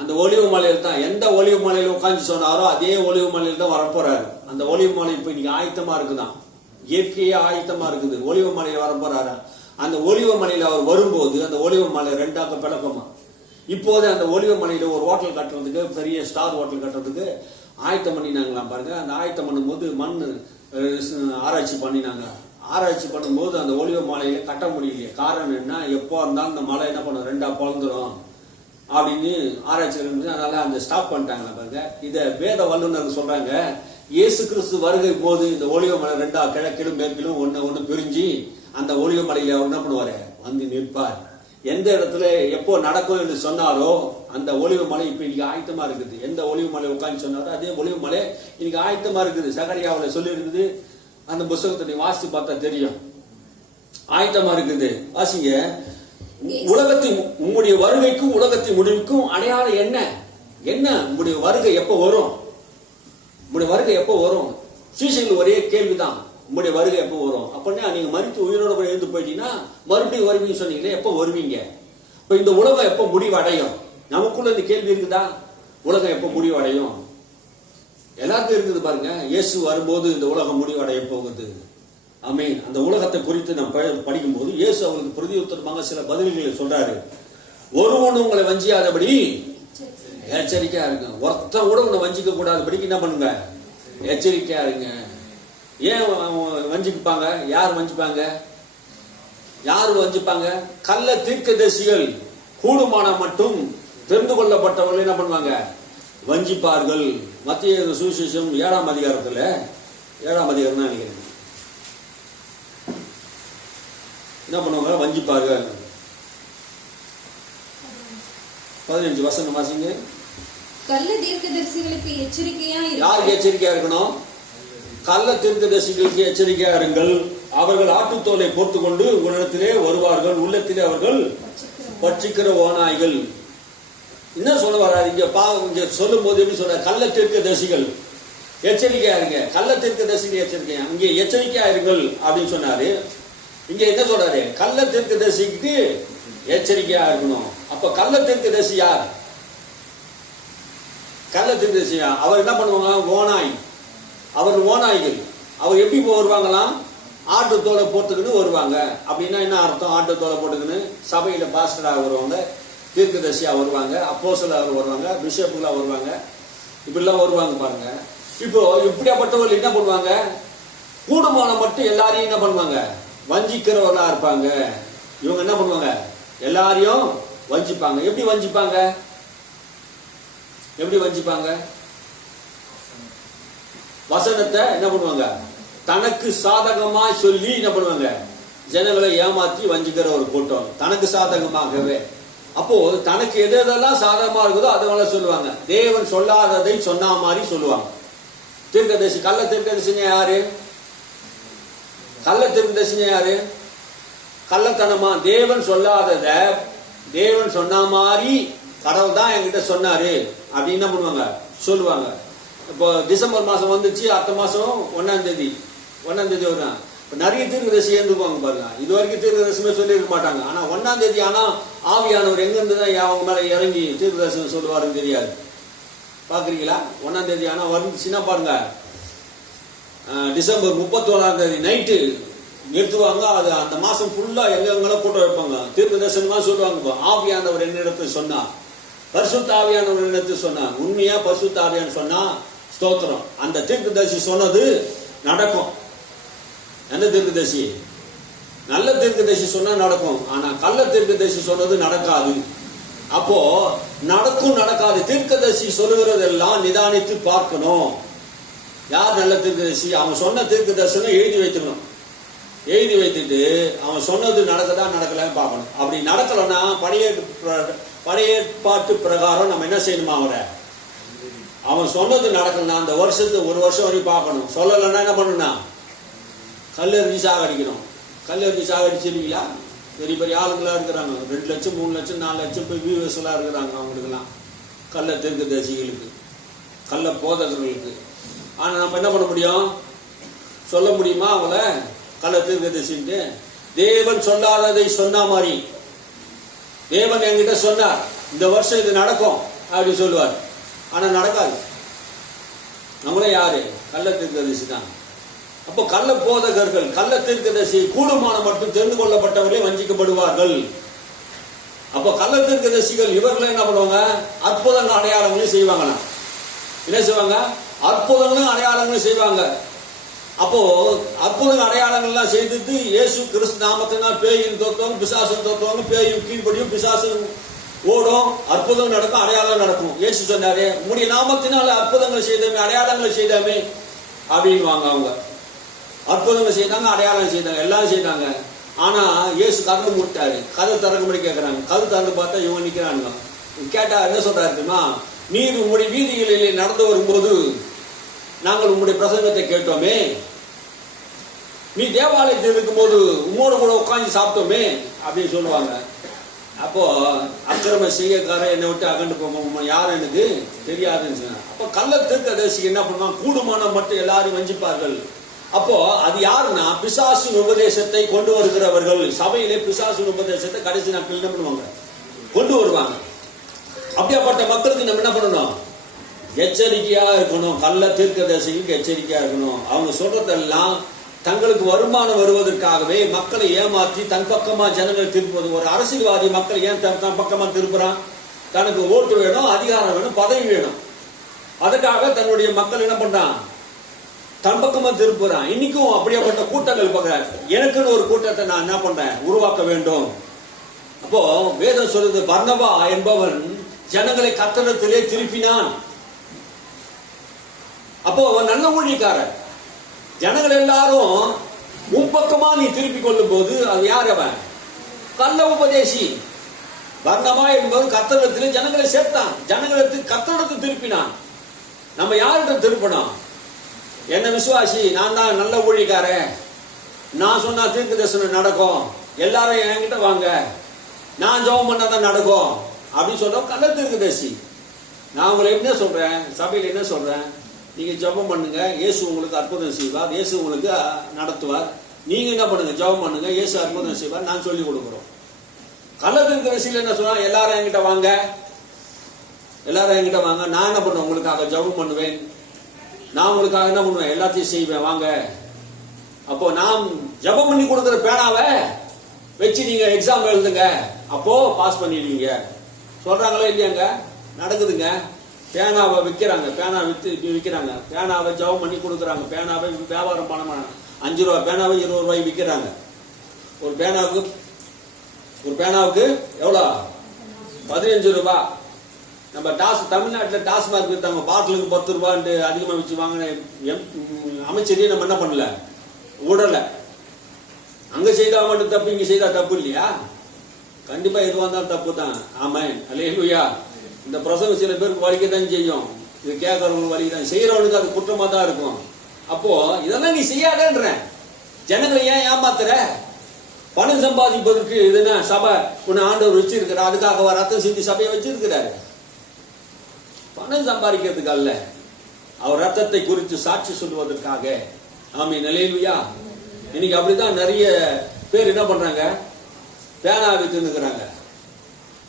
அந்த ஒலிவ மலையில தான். எந்த ஒலிவ மலையில உட்காந்து சொன்னாரோ அதே ஒலிவ மலையில தான் வரப்போறாரு. அந்த ஒலிவ மலை இப்ப இன்னைக்கு ஆயத்தமா இருக்குதான், இயற்கையே ஆயத்தமா இருக்குது. ஒலிவ மலையில வரப்போறாரு. அந்த ஒலிவ மலையில அவர் வரும்போது அந்த ஒலிவ மலை 2ஆக பிளக்குமா. இப்போது அந்த ஒலிவ மலையில ஒரு ஹோட்டல் கட்டுறதுக்கு, பெரிய ஸ்டார் ஹோட்டல் கட்டுறதுக்கு ஆயத்தம் பண்ணினாங்களாம். பாருங்க, அந்த ஆயத்தம் பண்ணும்போது மண் ஆராய்ச்சி பண்ணினாங்க. ஆராய்ச்சி பண்ணும்போது அந்த ஒலிவ மலையில கட்ட முடியலையே. காரணம் என்ன? எப்போ இருந்தாலும் அந்த மலை என்ன பண்ணும், 2ஆ பிளந்துரும் அப்படின்னு ஆராய்ச்சி இருந்து. அதனால அந்த ஸ்டாப் பண்ணிட்டாங்க. பாருங்க, இத வேத வல்லுநர்கள் சொல்றாங்க. இயேசு கிறிஸ்து வருகை போது இந்த ஒலிவ மலை 2ஆ கிழக்கிலும் மேற்கிலும் ஒன்னு பிரிஞ்சு அந்த ஒலிவ மலையில அவர் என்ன பண்ணுவாரு? வந்து நிற்பார். எந்த இடத்துல எப்போ நடக்கும் என்று சொன்னாரோ அந்த ஒலிவ மலை இப்ப இன்னைக்கு ஆயத்தமா இருக்குது. எந்த ஒலிவ மலை உட்காந்து சொன்னாரோ அதே ஒலிவ மலை இன்னைக்கு ஆயத்தமா இருக்குது. சகரியாவில் சொல்லி இருக்குது. அந்த புத்தகத்தை வாசித்து பார்த்தா தெரியும். ஆயத்தமா இருக்குது. வாசிங்க. உம்முடைய வருகைக்கும் உலகத்தின் முடிவுக்கும் அடையாளம் என்ன? உம்முடைய வருகை எப்போ வரும்? சீஷர்கள் ஒரே கேள்விதான், உங்களுடைய வருகை எப்போ வரும்? அப்படின்னா நீங்க மரித்து உயிரோட எழுந்து போயிட்டீங்கன்னா மறுபடியும் வருவீங்க சொன்னீங்களே, எப்போ வருவீங்க? இப்ப இந்த உலகம் எப்போ முடிவடையும்? நமக்குள்ள இந்த கேள்வி இருக்குதா? உலகம் எப்போ முடிவடையும்? எல்லாருக்கும் இருக்குது. பாருங்க, இயேசு வரும்போது இந்த உலகம் முடிவடைய போகுது. ஆமென். அந்த உலகத்தை குறித்து நாம் படிக்கும் போது இயேசு அவங்களுக்கு பிரதியுத்தரமாக சில பதில்களை சொல்றாரு. ஒருவனும் உங்களை வஞ்சியாதபடி எச்சரிக்கையா இருங்க. ஒருத்தன் கூட உங்களை வஞ்சிக்க கூடாதபடிக்கு என்ன பண்ணுங்க? எச்சரிக்கையா இருங்க. ஏன் வஞ்சிப்பாங்க? யார் வஞ்சிப்பாங்க? கள்ள தீர்க்கதரிசிகள் கூடுமான மட்டும் தெரிந்து கொள்ளப்பட்டவர்கள் என்ன பண்ணுவாங்க? வஞ்சிப்பார்கள். மத்திய சுவிசேஷம் 7ஆம் அதிகாரத்துல 7ஆம் அதிகாரம் தான் நினைக்கிறேன். என்ன பண்ணுவாங்க? வஞ்சிப்பார்கள். 15 வசனம் வாசிங்க. கள்ள தீர்க்கதரிசிகளுக்கு எச்சரிக்கையா யாருக்கு எச்சரிக்கையா இருக்கணும்? கள்ள தீர்க்கதரிசிகளுக்கு எச்சரிக்கையா இருங்கள். அவர்கள் ஆட்டுத்தோலை போர்த்து கொண்டு உங்களிடத்திலே வருவார்கள், உள்ளத்திலே அவர்கள் பட்சிக்கிற ஓநாய்கள். என்ன சொல்ல வர்றாரு இங்க சொல்லும் போது எப்படி சொல்ற? கள்ள தீர்க்கதரிசிகள் எச்சரிக்கையா இருங்க. கள்ள தீர்க்கதரிசிகள் எச்சரிக்கையா, இங்க எச்சரிக்கையா இருங்கள் அப்படின்னு சொன்னாரு. இங்க என்ன சொல்றாரு? கள்ள தீர்க்கதரிசிக்கு எச்சரிக்கையா இருக்கணும். அப்ப கள்ள தீர்க்கதரிசி யார்? கள்ள தீர்க்கதரிசி அவர் என்ன பண்ணுவாங்க? ஓநாய். அவர் ஓநாய்கள். அவர் எப்படி வருவாங்களாம்? ஆட்டு தோலை போட்டுக்கின்னு வருவாங்க. அப்படின்னா என்ன அர்த்தம்? ஆட்டு தோலை போட்டுக்கின்னு சபையில பாஸ்டராக வருவாங்க, தீர்க்கதரிசியா வருவாங்க, அப்போஸ்தலராக வருவாங்க, பிஷப்புகளா வருவாங்க, இப்படிலாம் வருவாங்க பாருங்க. இப்போ இப்படியாப்பட்டவர்கள் என்ன பண்ணுவாங்க? கூடுமான மட்டும் எல்லாரையும் என்ன பண்ணுவாங்க? வஞ்சிக்கிறவர்களா இருப்பாங்க. இவங்க என்ன பண்ணுவாங்க? எல்லாரையும் வஞ்சிப்பாங்க. எப்படி வஞ்சிப்பாங்க? எப்படி வஞ்சிப்பாங்க? வசனத்தை என்ன பண்ணுவாங்க? தனக்கு சாதகமா சொல்லி என்ன பண்ணுவாங்க? ஜனங்களை ஏமாற்றி வஞ்சிக்கிற ஒரு கூட்டம். தனக்கு சாதகமாகவே. அப்போ தனக்கு எதெல்லாம் சாதகமா இருக்குதோ அதெல்லாம் சொல்லுவாங்க. தேவன் சொல்லாததை சொன்ன மாதிரி சொல்லுவாங்க. தீர்க்கதரிசி, கள்ள தீர்க்கதரிசினா யாரு? கள்ள தீர்க்கதரிசினா யாரு? கள்ளத்தனமா தேவன் சொல்லாதத தேவன் சொன்ன மாதிரி கடவுள் தான் என்கிட்ட சொன்னாரு அப்படின்னு என்ன பண்ணுவாங்க? சொல்லுவாங்க. இப்போ டிசம்பர் மாசம் வந்துச்சு, அடுத்த மாசம் 1ஆம் தேதி வரும். நிறைய தீர்க்கதரிசி ஏந்துக்குவாங்க பாருங்க. இது வரைக்கும் தீர்க்கதரிசனமே சொல்லியிருக்க மாட்டாங்க. ஆனா 1ஆம் தேதி ஆனா ஆவியானவர் எங்க இருந்து தான் அவங்க மேல இறங்கி தீர்க்கதரிசனம் சொல்லுவாருன்னு தெரியாது. பாக்குறீங்களா? 1ஆம் தேதி ஆனா வந்துச்சுன்னா பாருங்க, டிசம்பர் 31ஆம் தேதி நைட்டு நிறுத்துவாங்க. அது அந்த மாசம் ஃபுல்லா எங்கெங்கெல்லாம் போட்டோ வைப்பாங்க. தீர்க்கதரிசனமா சொல்லுவாங்க. ஆவியானவர் என்னிடத்து சொன்னா, பரிசுத்த ஆவியானவர் என்னிடத்து சொன்னா, உண்மையா பரிசுத்த ஆவியானவர் சொன்னா ஸ்தோத்திரம். அந்த தீர்க்கதரிசி சொன்னது நடக்கும். எந்த தீர்க்கதரிசி? நல்ல தீர்க்கதரிசி சொன்னா நடக்கும். ஆனா கள்ள தீர்க்கதரிசி சொன்னது நடக்காது. அப்போ நடக்கும் நடக்காது. தீர்க்கதரிசி சொல்லுகிறதெல்லாம் நிதானித்து பார்க்கணும். யார் நல்ல தீர்க்கதரிசி? அவன் சொன்ன தீர்க்கதரிசனம் எழுதி வைத்துக்கணும். எழுதி வைத்துட்டு அவன் சொன்னது நடக்குதா நடக்கலன்னு பார்க்கணும். அப்படி நடக்கலன்னா பழைய ஏற்பாட்டு பிரகாரம் நம்ம என்ன செய்யணுமா? அவன் சொன்னது நடக்கலன்னா அந்த வருஷத்துக்கு 1 வருஷம் வரையும் பார்க்கணும். சொல்லலைன்னா என்ன பண்ணணும்னா கல்லெறிஞ்சி சாகடிக்கணும். கல்லெறிஞ்சி சாகடிச்சிருக்கீங்களா? பெரிய பெரிய ஆளுங்களா இருக்கிறாங்க. 2 லட்சம் 3 லட்சம் 4 லட்சம் போய் வியூவர்ஸ் எல்லாம் இருக்கிறாங்க. அவங்களுக்கெல்லாம் கள்ள தீர்க்கதரிசிகளுக்கு, கள்ள போதகர்களுக்கு. ஆனா நம்ம என்ன பண்ண முடியும்? சொல்ல முடியுமா அவங்கள கள்ள தீர்க்கதரிசின்ட்டு? தேவன் சொல்லாததை சொன்ன மாதிரி, தேவன் என்கிட்ட சொன்னார் இந்த வருஷம் இது நடக்கும் அப்படின்னு சொல்லுவார். ஆனா நடக்காது. நம்மளே யாரு? கள்ள தீர்க்கதரிசி தான். அப்போ கள்ள போதகர்கள், கள்ள தீர்க்கதரிசி கூடுமான மட்டும் தெரிந்து கொள்ளப்பட்டவர்களே வஞ்சிக்கப்படுவார்கள். அப்போ கள்ள தீர்க்கதரிசிகள் இவர்களை என்ன பண்ணுவாங்க? அற்புதங்கள் அடையாளங்களையும் செய்வாங்களாம். என்ன செய்வாங்க? அற்புதங்களும் அடையாளங்களும் செய்வாங்க. அப்போ அற்புதங்கள் அடையாளங்கள்லாம் செய்துட்டு இயேசு கிறிஸ்து நாமத்தினால் பேயின் தோத்துவாங்க, பிசாசம் தோத்துவாங்க, பேயும் கீழ்படியும், பிசாசம் ஓடும், அற்புதம் நடக்கும், அடையாளம் நடக்கும். இயேசு சொன்னாரு, உங்களுடைய நாமத்தினால் அற்புதங்கள் செய்தாமே, அடையாளங்களை செய்தாமே அப்படின்வாங்க. அவங்க அற்புதங்கள் செய்தாங்க, அடையாளம் செய்தாங்க, எல்லாம் செய்தாங்க. ஆனா இயேசு கதவு மூட்டாரு. கதை திறக்கும்படி கேட்கறாங்க. கதை திறந்து பார்த்தா இவங்க நிக்கிறாங்க. கேட்டா என்ன சொல்றாரு தெரியுமா? நீர் உங்களுடைய வீதிகளிலே நடந்து வரும்போது நாங்கள் உங்களுடைய பிரசங்கத்தை கேட்டோமே, நீ தேவாலயத்தில் இருக்கும் போது உம்மோடு கூட உட்காந்து சாப்பிட்டோமே அப்படின்னு சொல்லுவாங்க. அப்போ அக்கிரம செய்யக்காரன் என்னை விட்டு அகண்டு போங்க, யாரும் எனக்கு தெரியாதுன்னு சொன்னாங்க. அப்போ கள்ள தீர்க்கதரிசி என்ன பண்ணுவாங்க? கூடுமான மட்டும் எல்லாரும் வஞ்சிப்பார்கள். அப்போ அது யாருன்னா பிசாசின் உபதேசத்தை கொண்டு வருகிறவர்கள். சபையிலே பிசாசின் உபதேசத்தை கடைசி நாட்கள் என்ன பண்ணுவாங்க? கொண்டு வருவாங்க. அப்படியாப்பட்ட மக்களுக்கு நம்ம என்ன பண்ணணும்? எச்சரிக்கையா இருக்கணும். கள்ள தீர்க்கதரிசிகளுக்கு எச்சரிக்கையா இருக்கணும். அவங்க சொல்றதெல்லாம் தங்களுக்கு வருமானம் வருவதற்காகவே மக்களை ஏமாற்றி தன் பக்கமா ஜனங்களை திருப்புவது. ஒரு அரசியல்வாதி மக்களை ஏன் தன் பக்கமா திருப்புறான்? தனக்கு ஓட்டு வேணும், அதிகாரம் வேணும், பதவி வேணும். அதுக்காக தன்னுடைய மக்கள் என்ன பண்றான்? தன் பக்கமா திருப்புறான். இன்னைக்கும் அப்படியாப்பட்ட கூட்டங்கள் பார்க்கிறார். எனக்குன்னு ஒரு கூட்டத்தை நான் என்ன பண்றேன்? உருவாக்க வேண்டும். அப்போ வேதம் சொல்லுது, பர்னபா என்பவன் ஜனங்களை கர்த்தரிடத்திலே திருப்பினான். அப்போ அவன் நல்ல ஊழியக்காரன். ஜனங்கள் எல்லாரும் உன் பக்கமா நீ திருப்பி கொள்ளும் போது அது யார்? அவன் கள்ள உபதேசி. பர்னபா என்பது கர்த்தரிடத்தில் ஜனங்களை சேர்த்தான், ஜனங்களுக்கு கர்த்தரிடத்தில் திருப்பினான். நம்ம யார்கிட்ட திருப்பணும்? என்ன விசுவாசி, நான் தான் நல்ல ஊழியக்காரன், நான் சொன்னா தீர்க்க தரிசனம் நடக்கும், எல்லாரும் என்கிட்ட வாங்க, நான் ஜெபம் பண்ணாதான் நடக்கும் அப்படின்னு சொல்றோம் கள்ள தீர்க்கதரிசி. நான் உங்களை என்ன சொல்றேன், சபையில் என்ன சொல்றேன், நீங்க ஜெபம் பண்ணுங்க, இயேசு உங்களுக்கு அற்புதம் செய்வார், இயேசு உங்களுக்கு நடத்துவார். நீங்க என்ன பண்ணுங்க, ஜெபம் பண்ணுங்க, இயேசு அற்புதம் செய்வார், நான் சொல்லி கொடுக்குறோம். கள்ள தீர்க்கதரிசியில் என்ன சொன்னா, எல்லாரும் என்கிட்ட வாங்க, எல்லாரும் என்கிட்ட வாங்க, நான் என்ன பண்ணுவேன், உங்களுக்காக ஜெபம் பண்ணுவேன், நான் உங்களுக்காக என்ன பண்ணுவேன், எல்லாத்தையும் செய்வேன், வாங்க. அப்போ நாம் ஜெபம் பண்ணி கொடுக்குற பேனாவை வச்சு நீங்க எக்ஸாம் எழுதுங்க, அப்போ பாஸ் பண்ணிடுவீங்க சொல்றாங்களா இல்லையாங்க? நடக்குதுங்க. பேனாவை விற்கிறாங்க, பேனா விற்கிறாங்க, பேனாவை ஜெபம் பண்ணி கொடுக்குறாங்க, பேனாவை வியாபாரம் பண்ண 5 ரூபா பேனாவை 20 ரூபாய் விற்கிறாங்க. ஒரு பேனாவுக்கு எவ்வளோ? 15 ரூபா. நம்ம தமிழ்நாட்டில் டாஸ்மார்க் விற்றாங்க, பாட்டிலுக்கு 10 ரூபான்ட்டு அதிகமாக வச்சு வாங்கின அமைச்சரையே நம்ம என்ன பண்ணல, விடலை. அங்க செய்தா மட்டும் தப்பு, இங்க செய்தா தப்பு இல்லையா? கண்டிப்பா எதுவாக இருந்தாலும் தப்பு தான். ஆமாம், அல்லேலூயா. இந்த பிரசவம் சில பேருக்கு வலிக்கத்தான் செய்யும், இது கேட்கறவங்களுக்கு வலிக்கதான், செய்யறவனுக்கு அது குற்றமா தான் இருக்கும். அப்போ இதெல்லாம் நீ செய்யாதன்ற, ஜனங்களை ஏன் ஏமாத்துற? பணம் சம்பாதிப்பதற்கு இதுனா சபை உன்னை ஆண்டவர் வச்சிருக்கிறார், அதுக்காக ரத்தம் சிந்தி சபையை வச்சிருக்கிறாரு. பணம் சம்பாதிக்கிறதுக்கு அல்ல, அவர் ரத்தத்தை குறித்து சாட்சி சொல்வதற்காக. ஆமென், அல்லேலூயா. இன்னைக்கு அப்படிதான் நிறைய பேர் என்ன பண்றாங்க, பேனா வித்துன்னுக்குறாங்க.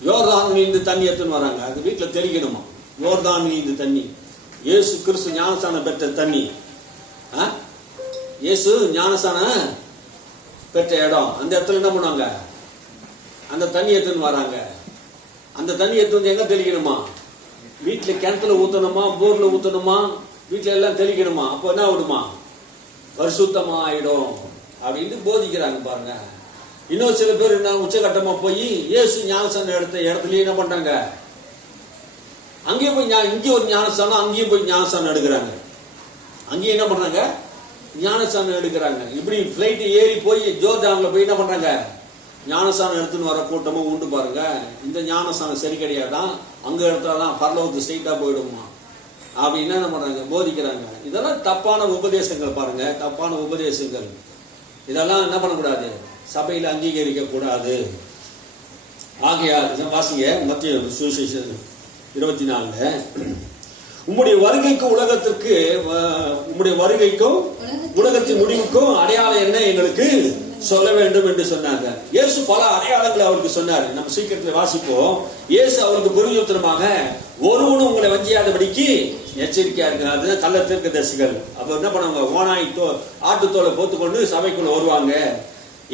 யோர்தானிலிருந்து தண்ணி எடுத்துன்னு வராங்க, அது வீட்டில் தெளிக்கணுமா? யோர்தானிலிருந்து தண்ணி, இயேசு கிறிஸ்து ஞானஸ்தானம் பெற்ற தண்ணி, இயேசு ஞானஸ்தானம் பெற்ற இடம், அந்த இடத்துல என்ன பண்ணுவாங்க, அந்த தண்ணி எடுத்துன்னு வராங்க. அந்த தண்ணி எடுத்து வந்து எங்க தெளிக்கணுமா? வீட்டில் கிணத்துல ஊற்றணுமா, போர்ல ஊற்றணுமா, வீட்டில் எல்லாம் தெளிக்கணுமா? அப்போ என்ன விடுமா, பரிசுத்தமா ஆயிடும் அப்படின்னு போதிக்கிறாங்க பாருங்க. இன்னொரு சில பேர் என்ன உச்சகட்டமா போய் இயேசு ஞானஸ்தானம் எடுத்த இடத்துலயே என்ன பண்றாங்க, அங்கேயும் போய் இங்கே ஒரு ஞானஸ்தானம், அங்கேயும் போய் ஞானஸ்தானம் எடுக்கிறாங்க, அங்கேயும் என்ன பண்றாங்க, ஞானஸ்தானம் எடுக்கிறாங்க. இப்படி பிளைட் ஏறி போய் ஜோர்டான்ல போய் என்ன பண்றாங்க, ஞானஸ்தானம் எடுத்துன்னு வர கூட்டமும் உண்டு பாருங்க. இந்த ஞானஸ்தானம் சரி கிடையாதான், அங்க எடுத்தாதான் பரலோகத்துக்கு ஸ்ட்ரெயிட்டா போயிடுமா அப்படின்னு என்ன பண்றாங்க, போதிக்கிறாங்க. இதெல்லாம் தப்பான உபதேசங்கள் பாருங்க, தப்பான உபதேசங்கள். இதெல்லாம் என்ன பண்ணக்கூடாது, சபையில் அங்கீகரிக்க கூடாது. ஆகையால் வாசிங்க மத்திய சுவிசேஷம் 24. உம்முடைய வருகைக்கும் உலகத்தின் முடிவுக்கும் அடையாளம் என்ன எங்களுக்கு சொல்ல வேண்டும் என்று சொன்னாங்க. இயேசு பல அடையாளங்களை அவருக்கு சொன்னார். நம்ம சீக்கிரத்தில் வாசிப்போம். இயேசு அவருக்கு குருயுத்தரமாக, ஒருவனும் உங்களை வஞ்சியாதபடிக்கு எச்சரிக்கையா இருக்கிறார். அதுதான் கள்ள தீர்க்கதரிசிகள். அப்ப என்ன பண்ணுவாங்க, ஓனாய் ஆட்டுத்தோலை போத்துக்கொண்டு சபைக்குள்ள வருவாங்க.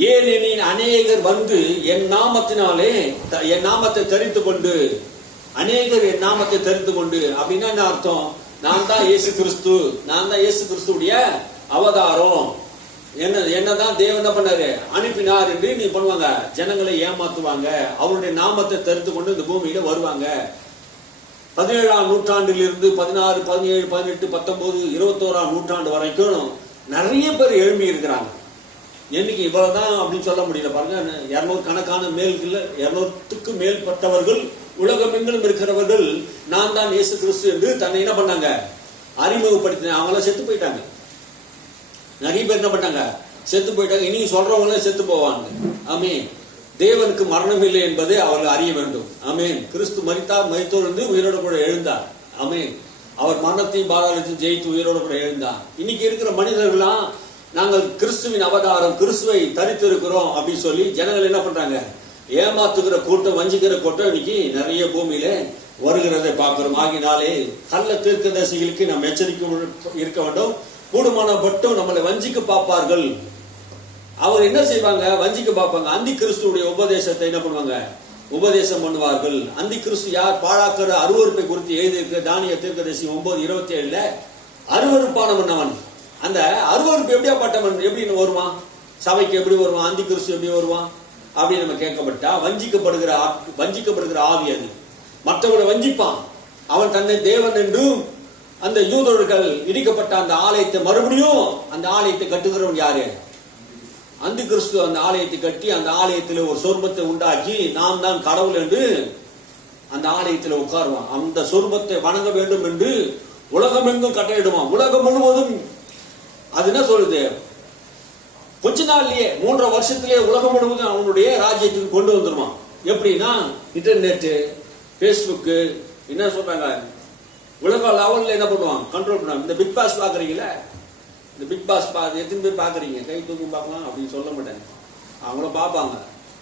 ஏனெனில் அநேகர் வந்து என் நாமத்தை தரித்து கொண்டு, அநேகர் என் நாமத்தை தரித்து கொண்டு அப்படின்னா என்ன அர்த்தம், நான் தான் இயேசு கிறிஸ்து, நான் தான் இயேசு கிறிஸ்துடைய அவதாரம், என்னதான் தேவன் என்ன பண்ணாரு, அனுப்பினார் என்று நீ பண்ணுவாங்க, ஜனங்களை ஏமாத்துவாங்க. அவருடைய நாமத்தை தரித்து கொண்டு இந்த பூமியில வருவாங்க. 17ஆம் நூற்றாண்டிலிருந்து 16, 17, 18, 19, 21ஆம் நூற்றாண்டு வரைக்கும் நிறைய பேர் எழுப்பி இருக்கிறாங்க. என்னைக்கு இவ்வளவுதான் அப்படின்னு சொல்ல முடியல பாருங்க. 200 கணக்கான 200க்கு மேற்பட்டவர்கள் உலகம் எங்கிலும் இருக்கிறவர்கள் நான் தான் இயேசு கிறிஸ்து என்று தன்னை என்ன பண்ணாங்க, அறிமுகப்படுத்தின. அவங்களாம் செத்து போயிட்டாங்க. நிறைய பேர் என்ன பண்ணாங்க, செத்து போயிட்டாங்க. இனி சொல்றவங்களும் செத்து போவாங்க. ஆமென். தேவனுக்கு மரணம் இல்லை என்பதை அவர்கள் அறிய வேண்டும். ஆமென். கிறிஸ்து மரித்தார், மரித்தோர் இருந்து உயிரோடு கூட எழுந்தார். ஆமென். அவர் மரணத்தையும் பாதாளத்தையும் ஜெயித்து உயிரோடு கூட எழுந்தார். இன்னைக்கு இருக்கிற மனிதர்களாம் நாங்கள் கிறிஸ்துவின் அவதாரம், கிறிஸ்துவை தரித்து இருக்கிறோம் அப்படின்னு சொல்லி ஜனங்கள் என்ன பண்றாங்க, ஏமாத்துகிற கூட்டம், வஞ்சிக்கிற கூட்டம் இன்னைக்கு நிறைய பூமியில வருகிறதை பார்க்கிறோம். ஆகினாலே கள்ள தீர்க்கதரிசிகளுக்கு நாம் எச்சரிக்கை இருக்க வேண்டும். கூடுமான பட்டும் நம்மளை வஞ்சிக்க பார்ப்பார்கள். அவர் என்ன செய்வாங்க, வஞ்சிக்க பார்ப்பாங்க. அந்தி கிறிஸ்துடைய உபதேசத்தை என்ன பண்ணுவாங்க, உபதேசம் பண்ணுவார்கள். அந்தி கிறிஸ்து யார், பாழாக்கிற அருவருப்பை குறித்து எழுதியிருக்க தானிய தீர்க்கதரிசி 9:27 அருவருப்பானவன் அவன். அந்த அருவருப்பு எப்படியாப்பட்டவன், எப்படின்னு வருவான், சபைக்கு எப்படி வருவான், அந்தி கிறிஸ்து எப்படி வருவான் அப்படின்னு நம்ம கேட்கப்பட்டா, வஞ்சிக்கப்படுகிற ஆவி அது. மற்றவர்களை வஞ்சிப்பான். அவன் தன்னை தேவன் என்றும் அந்த யூதர்கள் இடிக்கப்பட்ட அந்த ஆலயத்தை மறுபடியும் அந்த ஆலயத்தை கட்டுகிறவன் யாரு, அந்த கிறிஸ்து அந்த ஆலயத்தை கட்டி அந்த ஆலயத்தில் ஒரு சொர்பத்தை உண்டாக்கி நாம் தான் கடவுள் என்று அந்த ஆலயத்தில் உட்காருவான். அந்த சொர்பத்தை வணங்க வேண்டும் என்று உலகம் எங்கும் கட்டளையிடுவான். உலகம் முழுவதும் அது என்ன சொல்லுது, கொஞ்ச நாள்லயே 3.5 வருஷத்திலேயே உலகம் முழுவதும் அவனுடைய ராஜ்யத்துக்கு கொண்டு வந்துருவான். எப்படின்னா இன்டர்நெட், பேஸ்புக், என்ன சொல்றாங்க, உலக லெவல்ல என்ன பண்ணுவான், கண்ட்ரோல் பண்ணுவான். இந்த பிக் பாஸ் பாக்குறீங்களா, இந்த பிக் பாஸ் எத்தனை பேர் பாக்குறீங்க, கை தூக்கம் பார்க்கலாம் அப்படின்னு சொல்ல மாட்டேன், அவங்களும் பார்ப்பாங்க.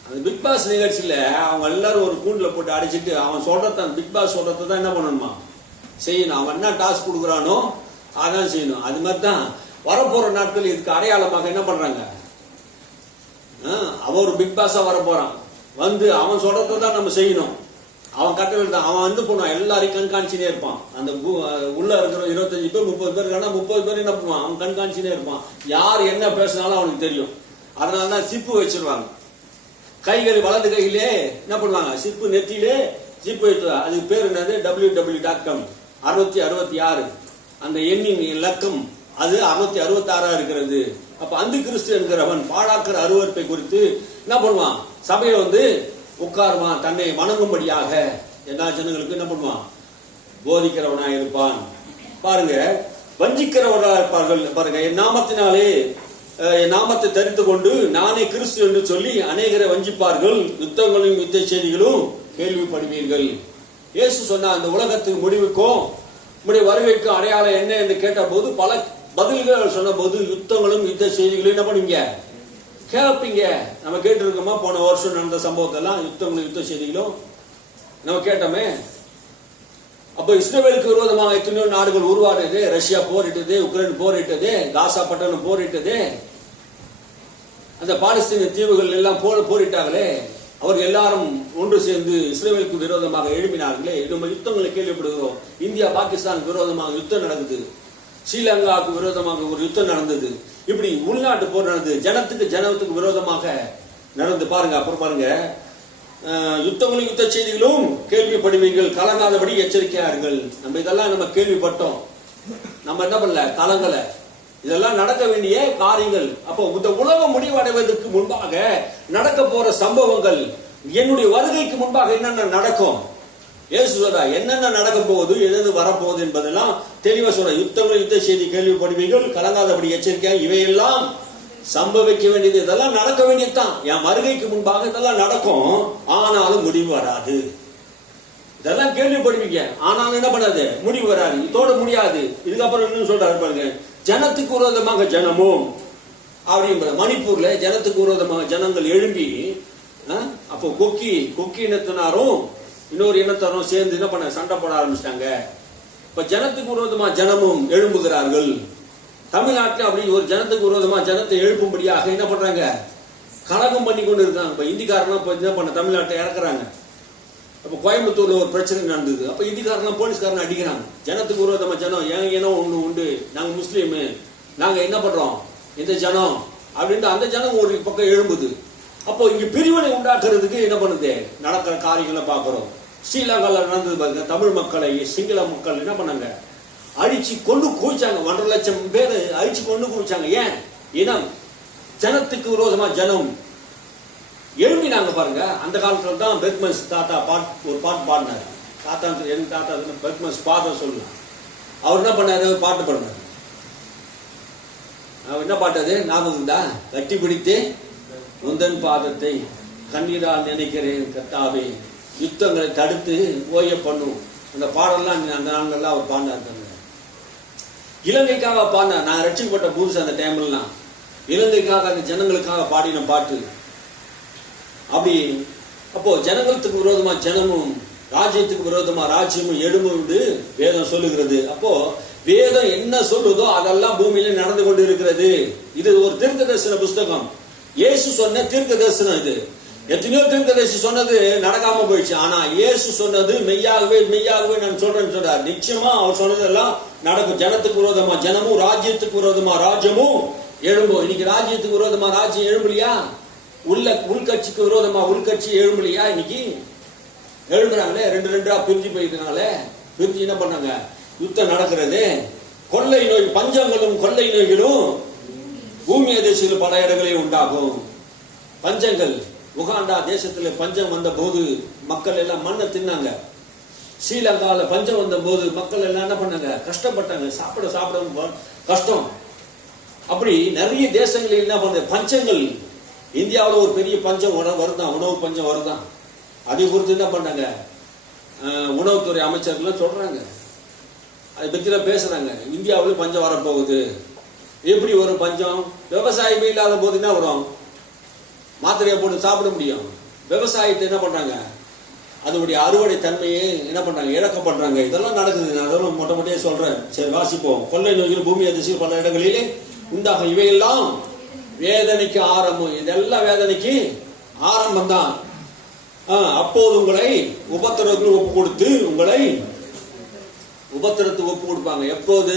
அந்த பிக் பாஸ் நிகழ்ச்சியில அவங்க எல்லாரும் ஒரு கூண்டுல போட்டு அடிச்சுட்டு அவன் சொல்றத, பிக் பாஸ் சொல்றத தான் என்ன பண்ணணுமா செய்யணும். அவன் என்ன டாஸ்க் கொடுக்குறானோ அதான் செய்யணும். அது மாதிரி தான் வரப்போற நாட்கள் இதுக்கு அடையாளமாக என்ன பண்றாங்க, அவன் ஒரு பிக் பாஸா வரப்போறான், வந்து அவன் சொல்றத தான் நம்ம செய்யணும். அவன் கட்டளை தான், அவன் வந்து போனான், எல்லாரையும் கண்காணிச்சுனே இருப்பான். அந்த உள்ள இருக்கிற 25 பேர் 30 பேர் இருக்கானா 30 பேர் என்ன பண்ணுவான், அவன் கண்காணிச்சுனே இருப்பான். யார் என்ன பேசினாலும் அவனுக்கு தெரியும். அதனாலதான் சிப்பு வச்சிருவாங்க. கைகள் வலது கையிலே என்ன பண்ணுவாங்க, சிப்பு நெத்தியிலே சிப்பு வைத்துவாங்க. அதுக்கு பேர் என்னது, www.com 666. அந்த எண்ணின் இலக்கம் அது 666 இருக்கிறது. அப்ப அந்த கிறிஸ்து என்கிறவன் பாழாக்கிற அருவருப்பை குறித்து என்ன பண்ணுவான், சபையை வந்து உட்காருவான், தன்னை வணங்கும்படியாக எல்லா ஜனங்களுக்கு என்ன பண்ணுவான், போதிக்கிறவனா இருப்பான். பாருங்க, வஞ்சிக்கிறவர்களா இருப்பார்கள். பாருங்க, என் நாமத்தினாலே என் நாமத்தை தரித்து கொண்டு நானே கிறிஸ்து என்று சொல்லி அநேகரை வஞ்சிப்பார்கள், யுத்தங்களும் யுத்த செய்திகளும் கேள்விப்படுவீர்கள். இயேசு சொன்ன அந்த உலகத்துக்கு முடிவுக்கும் உடைய வருகைக்கும் அடையாளம் என்ன என்று கேட்ட போது பல பதில்கள் சொன்ன போது யுத்தங்களும் யுத்த செய்திகளும் என்ன பண்ணுவீங்க, கேட்பீங்க. நம்ம கேட்டு இருக்கோமா, போன வருஷம் நடந்த சம்பவத்தெல்லாம் யுத்தங்களும் யுத்த செய்திகளும் நம்ம கேட்டோமே. அப்ப இஸ்ரவேலுக்கு விரோதமாக எத்தனையோ நாடுகள் உருவானது. ரஷ்யா போரிட்டது, உக்ரைன் போரிட்டது, காசா பட்டணம் போரிட்டது, அந்த பாலஸ்தீன தீவுகள் எல்லாம் போரிட்டாங்களே. அவர்கள் எல்லாரும் ஒன்று சேர்ந்து இஸ்ரவேலுக்கு விரோதமாக எழுப்பினார்களே. நம்ம யுத்தங்களை கேள்விப்படுகிறோம். இந்தியா பாகிஸ்தானுக்கு விரோதமாக யுத்தம் நடக்குது, ஸ்ரீலங்காவுக்கு விரோதமாக ஒரு யுத்தம் நடந்தது. இப்படி உள்நாட்டு போர் நடந்தது, ஜனத்துக்கு விரோதமாக நடந்து. பாருங்க, அப்புறம் பாருங்க, யுத்தங்களும் யுத்த செய்திகளும் கேள்விப்படுவீர்கள், கலங்காதபடி எச்சரிக்கையார்கள். நம்ம இதெல்லாம் நம்ம கேள்விப்பட்டோம், நம்ம என்ன பண்ணல, கலங்கல. இதெல்லாம் நடக்க வேண்டிய காரியங்கள். அப்போ இந்த உலகம் முடிவடைவதற்கு முன்பாக நடக்க போற சம்பவங்கள், என்னுடைய வருகைக்கு முன்பாக என்னென்ன நடக்கும், இயேசு சொல்றா என்னென்ன நடக்க போகுது, எது வரப்போகுது என்பதெல்லாம் தெளிவா சொல்ற. யுத்தங்கள் யுத்த செய்தி கேள்விப்படுவீர்கள், கலங்காதபடி எச்சரிக்கை. இவையெல்லாம் சம்பவிக்க வேண்டியது, இதெல்லாம் நடக்க வேண்டியதுதான். என் வருகைக்கு முன்பாக இதெல்லாம் நடக்கும், ஆனாலும் முடிவு வராது. இதெல்லாம் கேள்விப்படுவீங்க, ஆனாலும் என்ன பண்ணாது, முடிவு வராது. இதோட முடியாது. இதுக்கப்புறம் இன்னும் சொல்றாரு பாருங்க, ஜனத்துக்கு விரோதமாக ஜனமும் அப்படின்ற மணிப்பூர்ல ஜனத்துக்கு விரோதமாக ஜனங்கள் எழும்பி, அப்போ கொக்கி இனத்தினாரும் இன்னொரு இனத்தாரும் சேர்ந்து என்ன பண்ண, சண்டை போட ஆரம்பிச்சிட்டாங்க. இப்ப ஜனத்துக்கு விரோதமா ஜனமும் எழும்புகிறார்கள். தமிழ்நாட்டில் அப்படி ஒரு ஜனத்துக்கு விரோதமா ஜனத்தை எழுப்பும்படியாக என்ன பண்றாங்க, கலகம் பண்ணி கொண்டு இருக்காங்க. இப்ப இந்திக்காரனா என்ன பண்ண, தமிழ்நாட்டை இறக்குறாங்க. அப்ப கோயம்புத்தூர்ல ஒரு பிரச்சனை நடந்தது. அப்ப இந்திக்காரனா போலீஸ்காரன் அடிக்கிறாங்க. ஜனத்துக்கு விரோதமா ஜனம், என் இனம் ஒண்ணு உண்டு, நாங்க முஸ்லீம், நாங்க என்ன பண்றோம் இந்த ஜனம் அப்படின்ட்டு அந்த ஜனம் ஒரு பக்கம் எழும்புது. அப்போ இங்க பிரிவினை உண்டாக்குறதுக்கு என்ன பண்ணுது, நடக்கிற காரியங்களை பாக்குறோம். ஸ்ரீலங்கால நடந்தது பாருங்க, தமிழ் மக்களை சிங்கள மக்கள் என்ன பண்ணாங்க, அழிச்சு கொண்டு குவிச்சாங்க. 1.5 லட்சம் பேர் அழிச்சு கொண்டு குவிச்சாங்க. ஏன், இனம், ஜனத்துக்கு விரோதமா ஜனம் எழுப்பினாங்க. பாருங்க, அந்த காலத்துல தான் பெர்க்மன்ஸ் தாத்தா ஒரு பாட்டு பாடினார். தாத்தா எங்க தாத்தா பெர்க்மன்ஸ் ஃபாதர் சொல்லலாம். அவர் என்ன பண்ணாரு, பாட்டு பாடினார். அவர் என்ன பாட்டு, அது ஞாபகம் தான், கட்டி பிடித்து முந்தன் பாதத்தை கண்ணீரால் நினைக்கிறேன் கர்த்தாவே, யுத்தங்களை தடுத்து ஓய பண்ணும். அந்த பாடல்லாம் அந்த நாள்கள்லாம் அவர் பாடினார். இலங்கைக்காக பாடினார். நான் ரட்சிக்கப்பட்ட புதுசு அந்த டைம்லாம் இலங்கைக்காக, அந்த ஜனங்களுக்காக பாடின பாட்டு. அப்படி அப்போ ஜனங்களுக்கு விரோதமா ஜனமும் ராஜ்யத்துக்கு விரோதமா ராஜ்யமும் எழும்பும் வேதம் சொல்லுகிறது. அப்போ வேதம் என்ன சொல்லுதோ அதெல்லாம் பூமியில நடந்து கொண்டு இருக்கிறது. இது ஒரு தீர்க்க தரிசன புஸ்தகம். இயேசு சொன்ன தீர்க்க தரிசனம் இது. எத்தனையோ தீர்க்கதரிசி சொன்னது நடக்காம போயிடுச்சு. ஆனா இயேசு சொன்னது மெய்யாகவே நான் சொல்றேன்னு சொல்றார். நிச்சயமா அவர் சொன்னதெல்லாம் நடக்கும். ஜனத்துக்கு விரோதமா ஜனமும், ராஜ்யத்துக்கு விரோதமா ராஜ்யமும் எழும்பும். இன்னைக்கு ராஜ்யத்துக்கு விரோதமா ராஜ்யம் எழும்பலையா? உள்கட்சிக்கு விரோதமா உள்கட்சி எழும்பலையா? இன்னைக்கு எழும்புறாங்களே, 2 பிரிஞ்சு போயிருக்கனால பிரிஞ்சு என்ன பண்ணாங்க, யுத்தம் நடக்கிறது. கொள்ளை நோய், பஞ்சங்களும் கொள்ளை நோய்களும் பூமி அதிர்ச்சிகள் பல இடங்களில் உண்டாகும். பஞ்சங்கள், உகாண்டா தேசத்துல பஞ்சம் வந்த போது மக்கள் எல்லாம் மண்ணை தின்னாங்க. ஸ்ரீலங்கால பஞ்சம் வந்த போது மக்கள் எல்லாம் என்ன பண்ணாங்க, கஷ்டப்பட்டாங்க. சாப்பிட கஷ்டம். அப்படி நிறைய தேசங்களில் என்ன பண்ண பஞ்சங்கள். இந்தியாவில் ஒரு பெரிய பஞ்சம் வருதான், உணவு பஞ்சம் வருதான். அதை குறித்து என்ன பண்ணாங்க, உணவுத்துறை அமைச்சர்கள் சொல்றாங்க, அதை பற்றிலாம் பேசுறாங்க. இந்தியாவில் பஞ்சம் வரப்போகுது. எப்படி வரும் பஞ்சம்? விவசாயமே இல்லாத போது என்ன வரும்? மாத்திரையை போட்டு சாப்பிட முடியும்? விவசாயத்தை என்ன பண்றாங்க, அதனுடைய அறுவடை தன்மையை என்ன பண்றாங்க, இழக்க பண்றாங்க. இதெல்லாம் நடக்குது. நான் அதெல்லாம் மொட்டையே சொல்றேன். சரி, வாசிப்போம். கொள்ளை நோய்கள், பூமி அதிர்ச்சி பல இடங்களிலே உண்டாகும். இவையெல்லாம் வேதனைக்கு ஆரம்பம். இதெல்லாம் வேதனைக்கு ஆரம்பம் தான். அப்போது உங்களை உபத்திரத்துக்கு ஒப்பு கொடுத்து உங்களை உபத்திரத்துக்கு ஒப்பு கொடுப்பாங்க. எப்போது?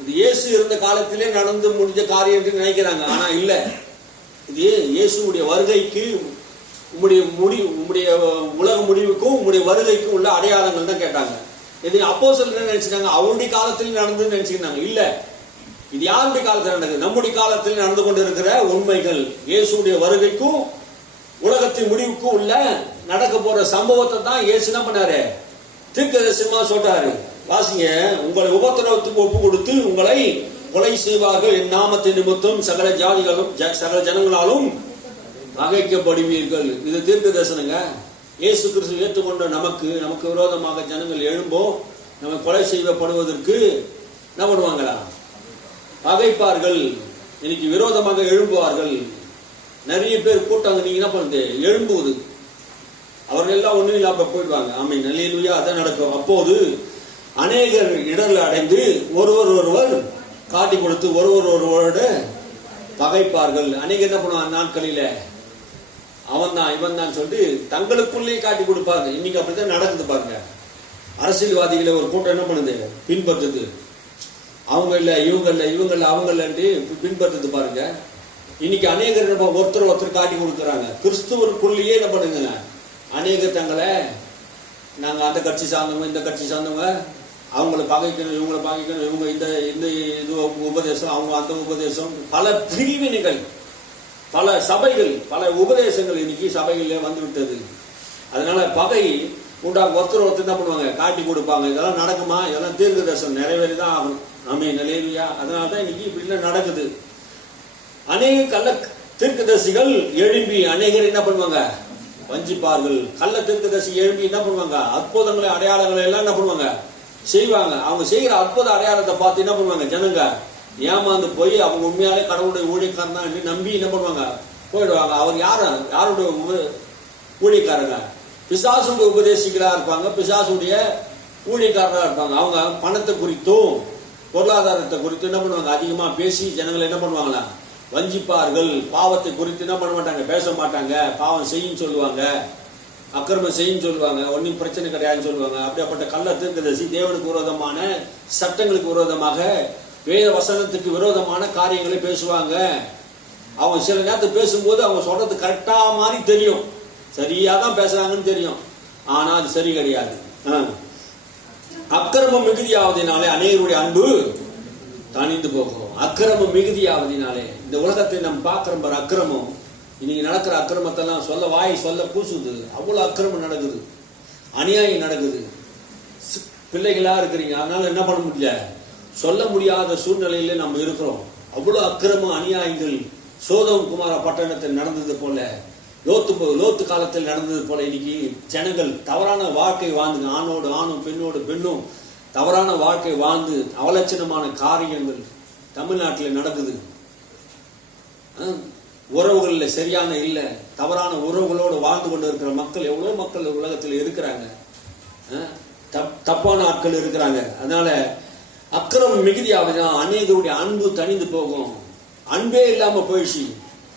இது இயேசு இருந்த காலத்திலே நடந்து முடிஞ்ச காரியம் என்று நினைக்கிறாங்க. ஆனா இல்ல, இது இயேசுடைய வருகைக்கு, உம்முடைய உலக முடிவுக்கும் உம்முடைய வருகைக்கும் உள்ள அடையாளங்கள் தான் கேட்டாங்க. இது அப்போஸ்தலர்கள் நினைச்சிட்டாங்க அவருடைய காலத்தில் நடந்து நினைச்சுக்கிறாங்க. இல்ல, இது யாருடைய காலத்தில் நடக்குது? நம்முடைய காலத்தில் நடந்து கொண்டு இருக்கிற உண்மைகள். இயேசுடைய வருகைக்கும் உலகத்தின் முடிவுக்கும் உள்ள நடக்க போற சம்பவத்தை தான் இயேசு என்ன பண்ணாரு, தீர்க்கதரிசனமா சொல்றாரு. வாசிங்க. உங்களை உபத்திரவத்துக்கு ஒப்பு கொடுத்து உங்களை கொலை செய்வார்கள். என் நாமத்தின் நிமித்தம் சகல ஜாதிகளும் சகல ஜனங்களாலும் பகைக்கப்படுவீர்கள். இது தீர்க்க தரிசனங்க. இயேசு கிறிஸ்து ஏற்றுக்கொண்ட நமக்கு விரோதமாக ஜனங்கள் எழும்போ நம்ம கொலை செய்யப்படுவதற்கு என்ன பண்ணுவாங்களா, பகைப்பார்கள். இன்னைக்கு விரோதமாக எழும்புவார்கள். நிறைய பேர் கூட்டாங்க. நீங்க என்ன பண்ணுது, எழும்புவது. அவர்கள் எல்லாம் ஒண்ணும் இல்லாம போயிடுவாங்க. ஆமென், அல்லேலூயா. அதான் நடக்கும். அப்போது அநேகர் இடர்ல அடைந்து ஒருவர் காட்டி கொடுத்து ஒருவரோட பகைப்பார்கள். அநேகர் என்ன பண்ணுவாங்க, நாட்களில அவன் தான் இவன் தான் சொல்லிட்டு தங்களுக்குள்ளே காட்டி கொடுப்பாங்க. இன்னைக்கு அப்படித்தான் நடக்குது பாருங்க. அரசியல்வாதிகளை ஒரு கூட்டம் என்ன பண்ணுது, பின்பற்றுது. அவங்க இல்ல இவங்கல்ல அவங்கள்ல பின்பற்றுது பாருங்க. இன்னைக்கு அநேகர் ஒருத்தர் காட்டி கொடுக்குறாங்க. கிறிஸ்துவருக்குள்ளேயே என்ன பண்ணுங்க, அநேகர் தங்களை நாங்க அந்த கட்சி சார்ந்தவங்க, இந்த கட்சி சார்ந்தவங்க, அவங்கள பகைக்கணும், இவங்களை பகைக்கணும், இவங்க இந்த இது உபதேசம், அவங்க அந்த உபதேசம், பல பிரிவினைகள், பல சபைகள், பல உபதேசங்கள் இன்னைக்கு சபைகளிலே வந்து விட்டது. அதனால பகை உண்டாக ஒருத்தர் என்ன பண்ணுவாங்க, காட்டி கொடுப்பாங்க. இதெல்லாம் நடக்குமா? இதெல்லாம் தீர்க்க தரிசனம் நிறைவேறிதான் ஆகணும். ஆமென், அல்லேலூயா. அதனாலதான் இன்னைக்கு இப்படி நடக்குது. அநேக கள்ள தீர்க்கதரிசிகள் எழும்பி அநேகர் என்ன பண்ணுவாங்க, வஞ்சிப்பார்கள். கள்ள தீர்க்கதரிசி எழும்பி என்ன பண்ணுவாங்க, அற்புதங்களை அடையாளங்களை எல்லாம் என்ன பண்ணுவாங்க, செய்வாங்க. அவங்க செய்கிற அற்புத அடையாளத்தை பார்த்து என்ன பண்ணுவாங்க, ஜனங்க ஏமாந்து போய் அவங்க உண்மையாலே கடவுளுடைய ஊழியக்காரன் தான் என்று நம்பி என்ன பண்ணுவாங்க, போயிடுவாங்க. அவர் யாருடைய ஊழியக்காரங்க? பிசாசுடைய உபதேசிகளா இருப்பாங்க, பிசாசுடைய ஊழியக்காரராக இருப்பாங்க. அவங்க பணத்தை குறித்தும் பொருளாதாரத்தை குறித்து என்ன பண்ணுவாங்க, அதிகமா பேசி ஜனங்களை என்ன பண்ணுவாங்களா, வஞ்சிப்பார்கள். பாவத்தை குறித்து என்ன பண்ண மாட்டாங்க, பேச மாட்டாங்க. பாவம் செய்யும் சொல்லுவாங்க, அக்கிரமம் செய்யும் சொல்லுவாங்க, ஒன்னும் பிரச்சனை கிடையாதுன்னு சொல்லுவாங்க. அப்படிப்பட்ட கள்ள தீர்க்கதரிசி தேவனுக்கு விரோதமான, சட்டங்களுக்கு விரோதமாக, வேத வசனத்துக்கு விரோதமான காரியங்களை பேசுவாங்க. அவங்க சில நேரத்துக்கு பேசும்போது அவங்க சொல்றது கரெக்டா மாதிரி தெரியும், சரியா தான் பேசுறாங்கன்னு தெரியும். ஆனா அது சரி கிடையாது. அக்கிரமம் மிகுதியாவதினாலே அநேகருடைய அன்பு தணிந்து போகும். அக்கிரமம் மிகுதியாவதினாலே இந்த உலகத்தை நம்ம பார்க்கிறோம் பாரு, அக்கிரமம். இன்னைக்கு நடக்கிற அக்கிரமத்தெல்லாம் சொல்ல கூசுது. அவ்வளவு அக்கிரமம் நடக்குது, அநியாயம் நடக்குது. பிள்ளைகளா இருக்கிறீங்க, அதனால என்ன பண்ண முடியல, சொல்ல முடியாத சூழ்நிலையில நம்ம இருக்கிறோம். அவ்வளவு அக்கிரமம், அநியாயங்கள் சோதோம் குமார பட்டணத்தில் நடந்தது போல, லோத்து காலத்தில் நடந்தது போல இன்னைக்கு ஜனங்கள் தவறான வாழ்க்கை வாழ்ந்து, ஆணோடு ஆணும் பெண்ணோடு பெண்ணும் தவறான வாழ்க்கை வாழ்ந்து அவலட்சணமான காரியங்கள் தமிழ்நாட்டில் நடக்குது. உறவுகளில் சரியான இல்லை, தவறான உறவுகளோடு வாழ்ந்து கொண்டு இருக்கிற மக்கள், எவ்வளவு மக்கள் உலகத்தில் இருக்கிறாங்க, தப்பான ஆட்கள் இருக்கிறாங்க. அதனால அக்கிரமம் மிகுதியாவது அநேகருடைய அன்பு தணிந்து போகும். அன்பே இல்லாம போயிடுச்சு,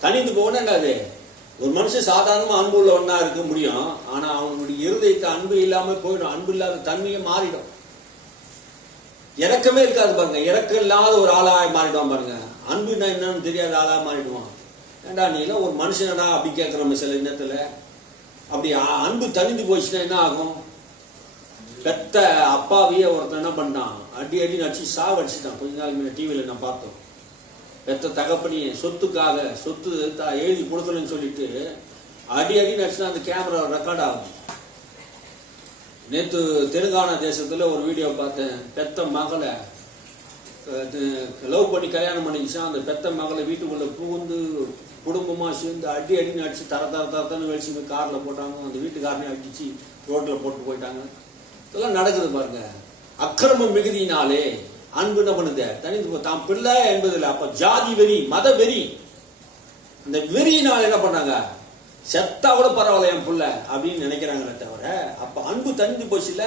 தணிந்து போகணும். அது ஒரு மனுஷன் சாதாரணமா அன்பு உள்ளவனா இருக்க முடியும், ஆனா அவனுடைய இருதயத்தை அன்பு இல்லாம போயிடும். அன்பு இல்லாத தன்மையை மாறிடும். இறக்கமே இருக்காது பாருங்க, இறக்கம் இல்லாத ஒரு ஆளா மாறிடுவான் பாருங்க. அன்புனா என்னன்னு தெரியாத ஆளா மாறிடுவான். ஏண்டா நீ எல்லாம் ஒரு மனுஷனடா அப்படி கேட்கிறோம் சில நேரத்துல. அப்படி அன்பு தணிந்து போயிடுச்சுன்னா என்ன ஆகும்? பெத்த அப்பாவையே ஒருத்தன் என்ன பண்ணான், அடி நடிச்சு சாவடிச்சுட்டான். கொஞ்ச நாள் முன்ன டிவியில நான் பார்த்தோம். பெத்த தகப்பனி சொத்துக்காக சொத்து எழுதி கொடுக்கணும்னு சொல்லிட்டு அடி நடிச்சுன்னா அந்த கேமரா ரெக்கார்ட் ஆகும். நேற்று தெலுங்கானா தேசத்துல ஒரு வீடியோ பார்த்தேன். பெத்த மகளை லவ் பண்ணி கல்யாணம் பண்ணிக்கிச்சா, அந்த பெத்த மகளை வீட்டுக்குள்ள புகுந்து குடும்பமா சேர்ந்து அடி அடிச்சு தரன்னு வெளிச்சு கார்ல போட்டாங்க. அந்த வீட்டுக்காரனே அடிச்சு ரோட்ல போட்டு போயிட்டாங்க. இதெல்லாம் நடக்குது பாருங்க. அக்கிரமம் மிகுதியினாலே அன்பு என்ன பண்ணுது, தனி தான் பிள்ளை என்பதில்லை. அப்ப ஜாதி வெறி, மத வெறி, இந்த வெறியினால் என்ன பண்ணாங்க, செத்தா கூட பரவாயில்ல என் புள்ள அப்படின்னு நினைக்கிறாங்களே தவிர, அப்ப அன்பு தனிந்து போச்சுல.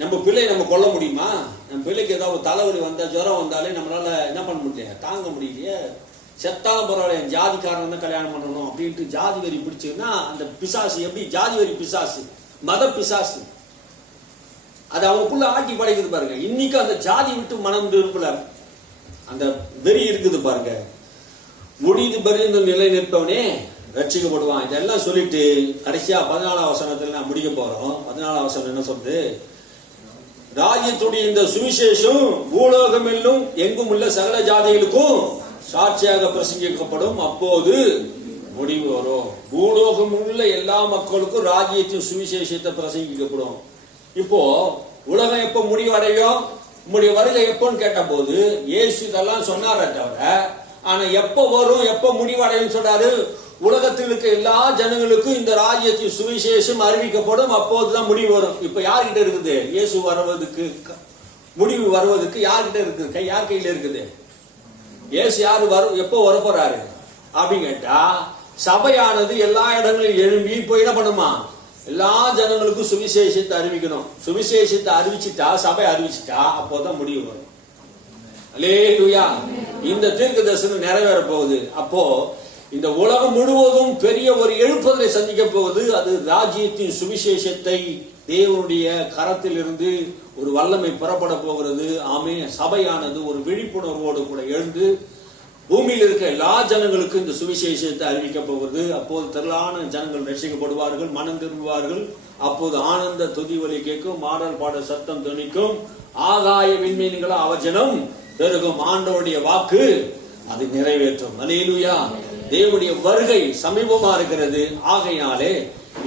நம்ம பிள்ளையை நம்ம கொல்ல முடியுமா? நம்ம பிள்ளைக்கு ஏதாவது தலைவலி வந்தா ஜுரம் வந்தாலே நம்மளால என்ன பண்ண முடியல, தாங்க முடியலையே. செத்தாலும் பரவாயில்ல என் ஜாதிக்காரன் தான் கல்யாணம் பண்ணணும் அப்படின்ட்டு ஜாதி வெறி பிடிச்சுன்னா அந்த பிசாசு எப்படி ஜாதி வெறி பிசாசு, மத பிசாசு, அது அவனுக்குள்ள ஆட்டி படைக்குது பாருங்க. இன்னைக்கு அந்த ஜாதி விட்டு மனம் திருப்பல அந்த வெறி இருக்குது பாருங்க. முடிந்து பரிந்து நிலை நிற்பவனே ரட்சிக்கப்படுவான். இதெல்லாம் சொல்லிட்டு கடைசியா 14ஆம் வசனத்துல நான் முடிக்க போறோம். 14ஆம் வசனம் என்ன சொல்றது, ராஜ்யத்துடைய இந்த சுவிசேஷம் பூலோகம் எல்லும் எங்கும் உள்ள சகல ஜாதிகளுக்கும் சாட்சியாக பிரசங்கிக்கப்படும், அப்போது முடிவு வரும். பூலோகம் உள்ள எல்லா மக்களுக்கும் ராஜ்யத்தின் சுவிசேஷத்தை பிரசங்கிக்கப்படும். இப்போ உலகம் எப்ப முடிவடையும், உங்களுடைய வருகை எப்போன்னு கேட்ட போது இயேசு இதெல்லாம் சொன்னாரே தவிர, ஆனா எப்ப வரும் எப்ப முடிவடையும் சொல்றாரு, உலகத்தில் இருக்க எல்லா ஜனங்களுக்கும் இந்த ராஜ்யத்தின் சுவிசேஷம் அறிவிக்கப்படும், அப்போதுதான் முடிவு வரும். இப்ப யார்கிட்ட இருக்குது இயேசு வருவதுக்கு, முடிவு வருவதற்கு யார்கிட்ட இருக்குது, யார் கையில இருக்குது? இயேசு யாரு எப்போ வர போறாரு அப்படின்னு கேட்டா, சபையானது எல்லா இடங்களிலும் எழும்பி போய் என்ன பண்ணுமா, எல்லா ஜனங்களுக்கும் சுவிசேஷத்தை அறிவிக்கணும். சுவிசேஷத்தை அறிவிச்சுட்டா, சபை அறிவிச்சுட்டா, அப்போதான் முடிவு வரும். அல்லேலூயா. இந்த தீர்க்க தரிசனம் நிறைவேற போகுது. அப்போ இந்த உலகம் முழுவதும் பெரிய ஒரு எழுப்புதலை சந்திக்க போகுது. அது ராஜ்யத்தின் சுவிசேஷத்தை தேவனுடைய கரத்தில் இருந்து ஒரு வல்லமை புறப்பட போகிறது. ஆமே. சபையானது ஒரு விழிப்புணர்வோடு கூட எழுந்து பூமியில் இருக்க எல்லா ஜனங்களுக்கும் இந்த சுவிசேஷத்தை அறிவிக்க போகிறது. அப்போது திரளான ஜனங்கள் ரட்சிக்கப்படுவார்கள், மனம் திரும்புவார்கள். அப்போது ஆனந்த துதி ஒலி கேட்கும், மாடல் பாட சத்தம் துணிக்கும், ஆகாய விண்மீன்களா அவஜனம் பெருகும். ஆண்டவருடைய வாக்கு அது நிறைவேற்றும். அல்லேலூயா. தேவனுடைய வருகை சமீபமா இருக்கிறது. ஆகையினாலே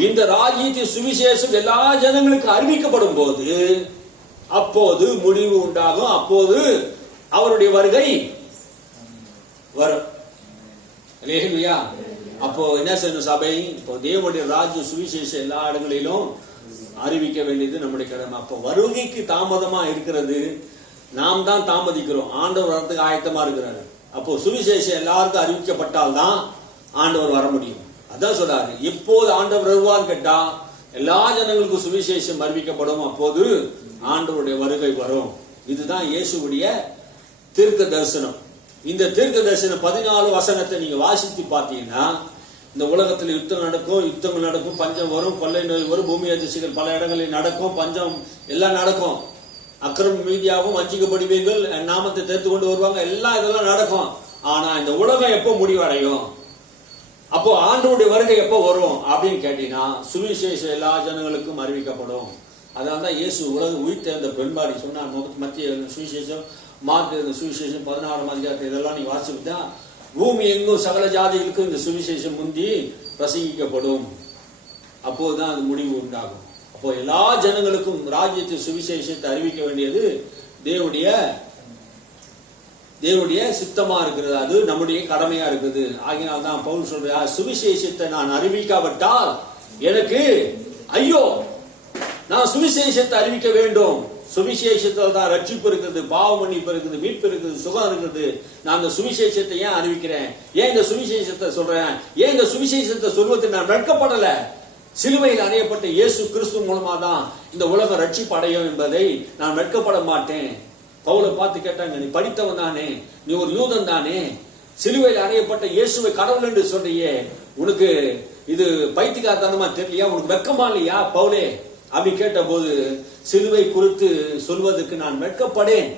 இந்த ராஜ்யத்தின் சுவிசேஷம் எல்லா ஜனங்களுக்கு அறிவிக்கப்படும் போது அப்போது முடிவு உண்டாகும். அப்போது அவருடைய வருகை வரும். அல்லேலூயா. அப்போ என்ன செய்யணும் சபை? இப்போ தேவனுடைய ராஜ்ய சுவிசேஷம் எல்லா இடங்களிலும் அறிவிக்க வேண்டியது நம்முடைய கடமை. அப்போ வருகைக்கு தாமதமா இருக்கிறது, நாம் தான் தாமதிக்கிறோம். ஆண்டவர் வரதுக்கு ஆயத்தமா இருக்கிறாரு. அப்போ சுவிசேஷம் எல்லாருக்கும் அறிவிக்கப்பட்டால் தான் ஆண்டவர் வர முடியும். அதான் சொல்றாரு, எப்போது ஆண்டவர் வருவான்னு கேட்டா எல்லா ஜனங்களுக்கும் சுவிசேஷம் அறிவிக்கப்படும், அப்போது ஆண்டவருடைய வருகை வரும். இதுதான் இயேசுவுடைய தீர்க்க தரிசனம். இந்த தீர்க்க தரிசனம் 14 வசனத்தை நீங்க வாசித்து பார்த்தீங்கன்னா, இந்த உலகத்தில் யுத்தங்கள் நடக்கும், பஞ்சம் வரும், கொள்ளை நோய் வரும், பூமி அதிர்ச்சிகள் பல இடங்களில் நடக்கும், பஞ்சம் எல்லாம் நடக்கும், அக்கிரம மீதியாகவும் வஞ்சிக்கப்படுவீர்கள், நாமத்தை தேர்த்து கொண்டு வருவாங்க, எல்லாம் இதெல்லாம் நடக்கும். ஆனா இந்த உலகம் எப்போ முடிவடையும், அப்போ ஆண்டவருடைய வருகை எப்போ வரும் அப்படின்னு கேட்டீங்கன்னா, சுவிசேஷம் எல்லா ஜனங்களுக்கும் அறிவிக்கப்படும். அதனால தான் இயேசு உலகம் உயிர்த்தெழுந்த பெண்பாடி சொன்னார். மத்திய சுவிசேஷம், மார்க்கு சுவிசேஷம் 16ஆம் அதிகாரத்தை இதெல்லாம் நீ வாசிச்சா, பூமி எங்கும் சகல ஜாதிகளுக்கும் இந்த சுவிசேஷம் முந்தி பிரசங்கிக்கப்படும், அப்போதுதான் அது முடிவு உண்டாகும். அப்போ எல்லா ஜனங்களுக்கும் ராஜ்யத்தின் சுவிசேஷத்தை அறிவிக்க வேண்டியது தேவனுடைய சித்தமா இருக்கிறது, அது நம்முடைய கடமையா இருக்குது. ஆகினால் தான் பவுல் சொல்றார், சுவிசேஷத்தை நான் அறிவிக்காவிட்டால் எனக்கு ஐயோ, நான் சுவிசேஷத்தை அறிவிக்க வேண்டும். சுவிசேஷத்தில் தான் ரட்சிப்பு இருக்குது, பாவ மன்னிப்பு இருக்குது, மீட்பு இருக்குது, சுகம் இருக்குது. நான் அந்த சுவிசேஷத்தை ஏன் அறிவிக்கிறேன்? ஏன் இந்த சுவிசேஷத்தை சொல்றேன்? ஏன் இந்த சுவிசேஷத்தை சொல்வதற்கு நான் வெட்கப்படல? சிலுவையில் அறையப்பட்ட இயேசு கிறிஸ்து மூலமா தான் இந்த உலகம் ரட்சிப்பு அடையும் என்பதை நான் வெட்கப்பட மாட்டேன். பவுலை பார்த்து கேட்டாங்க, நீ படித்தவன் தானே, நீ ஒரு யூதன் தானே, சிலுவையில் அறையப்பட்ட இயேசுவை கடவுள் என்று சொல்றியே, உனக்கு இது பைத்தியக்காரத்தனமா தெரியலையா, உனக்கு வெட்கமா இல்லையா பவுலே அப்படி கேட்ட போது, சிலுவை குறித்து சொல்வதற்கு நான் வெட்கப்படேன்,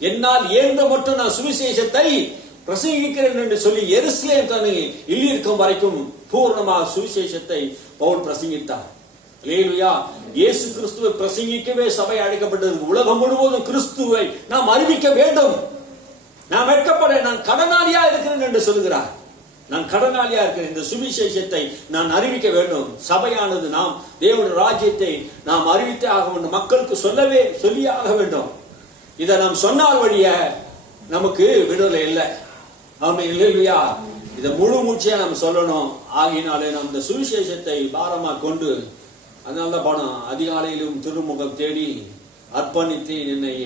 என்னால் ஏந்த மட்டும் நான் சுவிசேஷத்தை பிரசங்கிக்கிறேன் என்று சொல்லி எருசலேம் தன்னை இல்லிருக்கும் வரைக்கும் பூர்ணமாக சுவிசேஷத்தை பவுல் பிரசங்கித்தார். அல்லேலூயா. இயேசு கிறிஸ்துவை பிரசங்கிக்கவே சபை அழைக்கப்பட்டது. உலகம் முழுவதும் கிறிஸ்துவை நாம் அறிவிக்க வேண்டும். நான் வெட்கப்பட நான் கடனாளியா இருக்கிறேன் என்று சொல்கிறார். நான் கடனாளியா இருக்கிறேன். இந்த சுவிசேஷத்தை நான் அறிவிக்க வேண்டும். சபையானது நாம் தேவனுடைய ராஜ்யத்தை நாம் அறிவித்தே ஆக வேண்டும். மக்களுக்கு சொல்லியே ஆக வேண்டும். இதை நாம் சொன்னால் வழிய நமக்கு விடுதலை இல்லை. ஆமென், இல்லையா? இதை முழு மூச்சியா நாம் சொல்லணும். ஆகினாலே நாம் இந்த சுவிசேஷத்தை பாரமா கொண்டு, அதனால பணம் அதிகாலையிலும் திருமுகம் தேடி அர்ப்பணித்தேன் என்னை,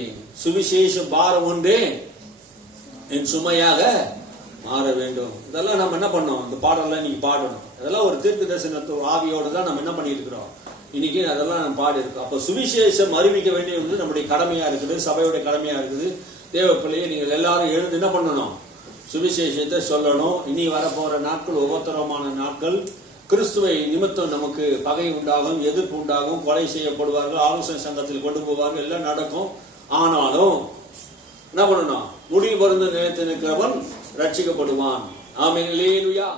சுவிசேஷ பாரம் ஒன்றே என் சுமையாக மாற வேண்டும். இதெல்லாம் நம்ம என்ன பண்ணோம்? இந்த பாடலாம் இன்னைக்கு பாடணும். அதெல்லாம் ஒரு தீர்க்க தரிசனத்து ஆவியோடு தான் நம்ம என்ன பண்ணிட்டு இருக்கிறோம் இன்னைக்கு. அதெல்லாம் நம்ம பாடி இருக்கோம். அப்ப சுவிசேஷம் அறிவிக்க வேண்டியது நம்முடைய கடமையா இருக்குது, சபையுடைய கடமையா இருக்குது. தேவ பிள்ளையை நீங்கள் எல்லாரும் எழுந்து என்ன பண்ணணும்? சுவிசேஷத்தை சொல்லணும். இனி வரப்போற நாட்கள் உபத்திரவமான நாட்கள். கிறிஸ்துவை நிமித்தம் நமக்கு பகை உண்டாகும், எதிர்ப்பு உண்டாகும், கொலை செய்யப்படுவார்கள், ஆலோசனை சங்கத்தில் கொண்டு போவார்கள், எல்லாம் நடக்கும். ஆனாலும் என்ன பண்ணணும்? முடிவு பொருந்து நினைத்து நிற்கிறவன் ரட்சிக்கப்படுவான். ஆமென், அல்லேலூயா.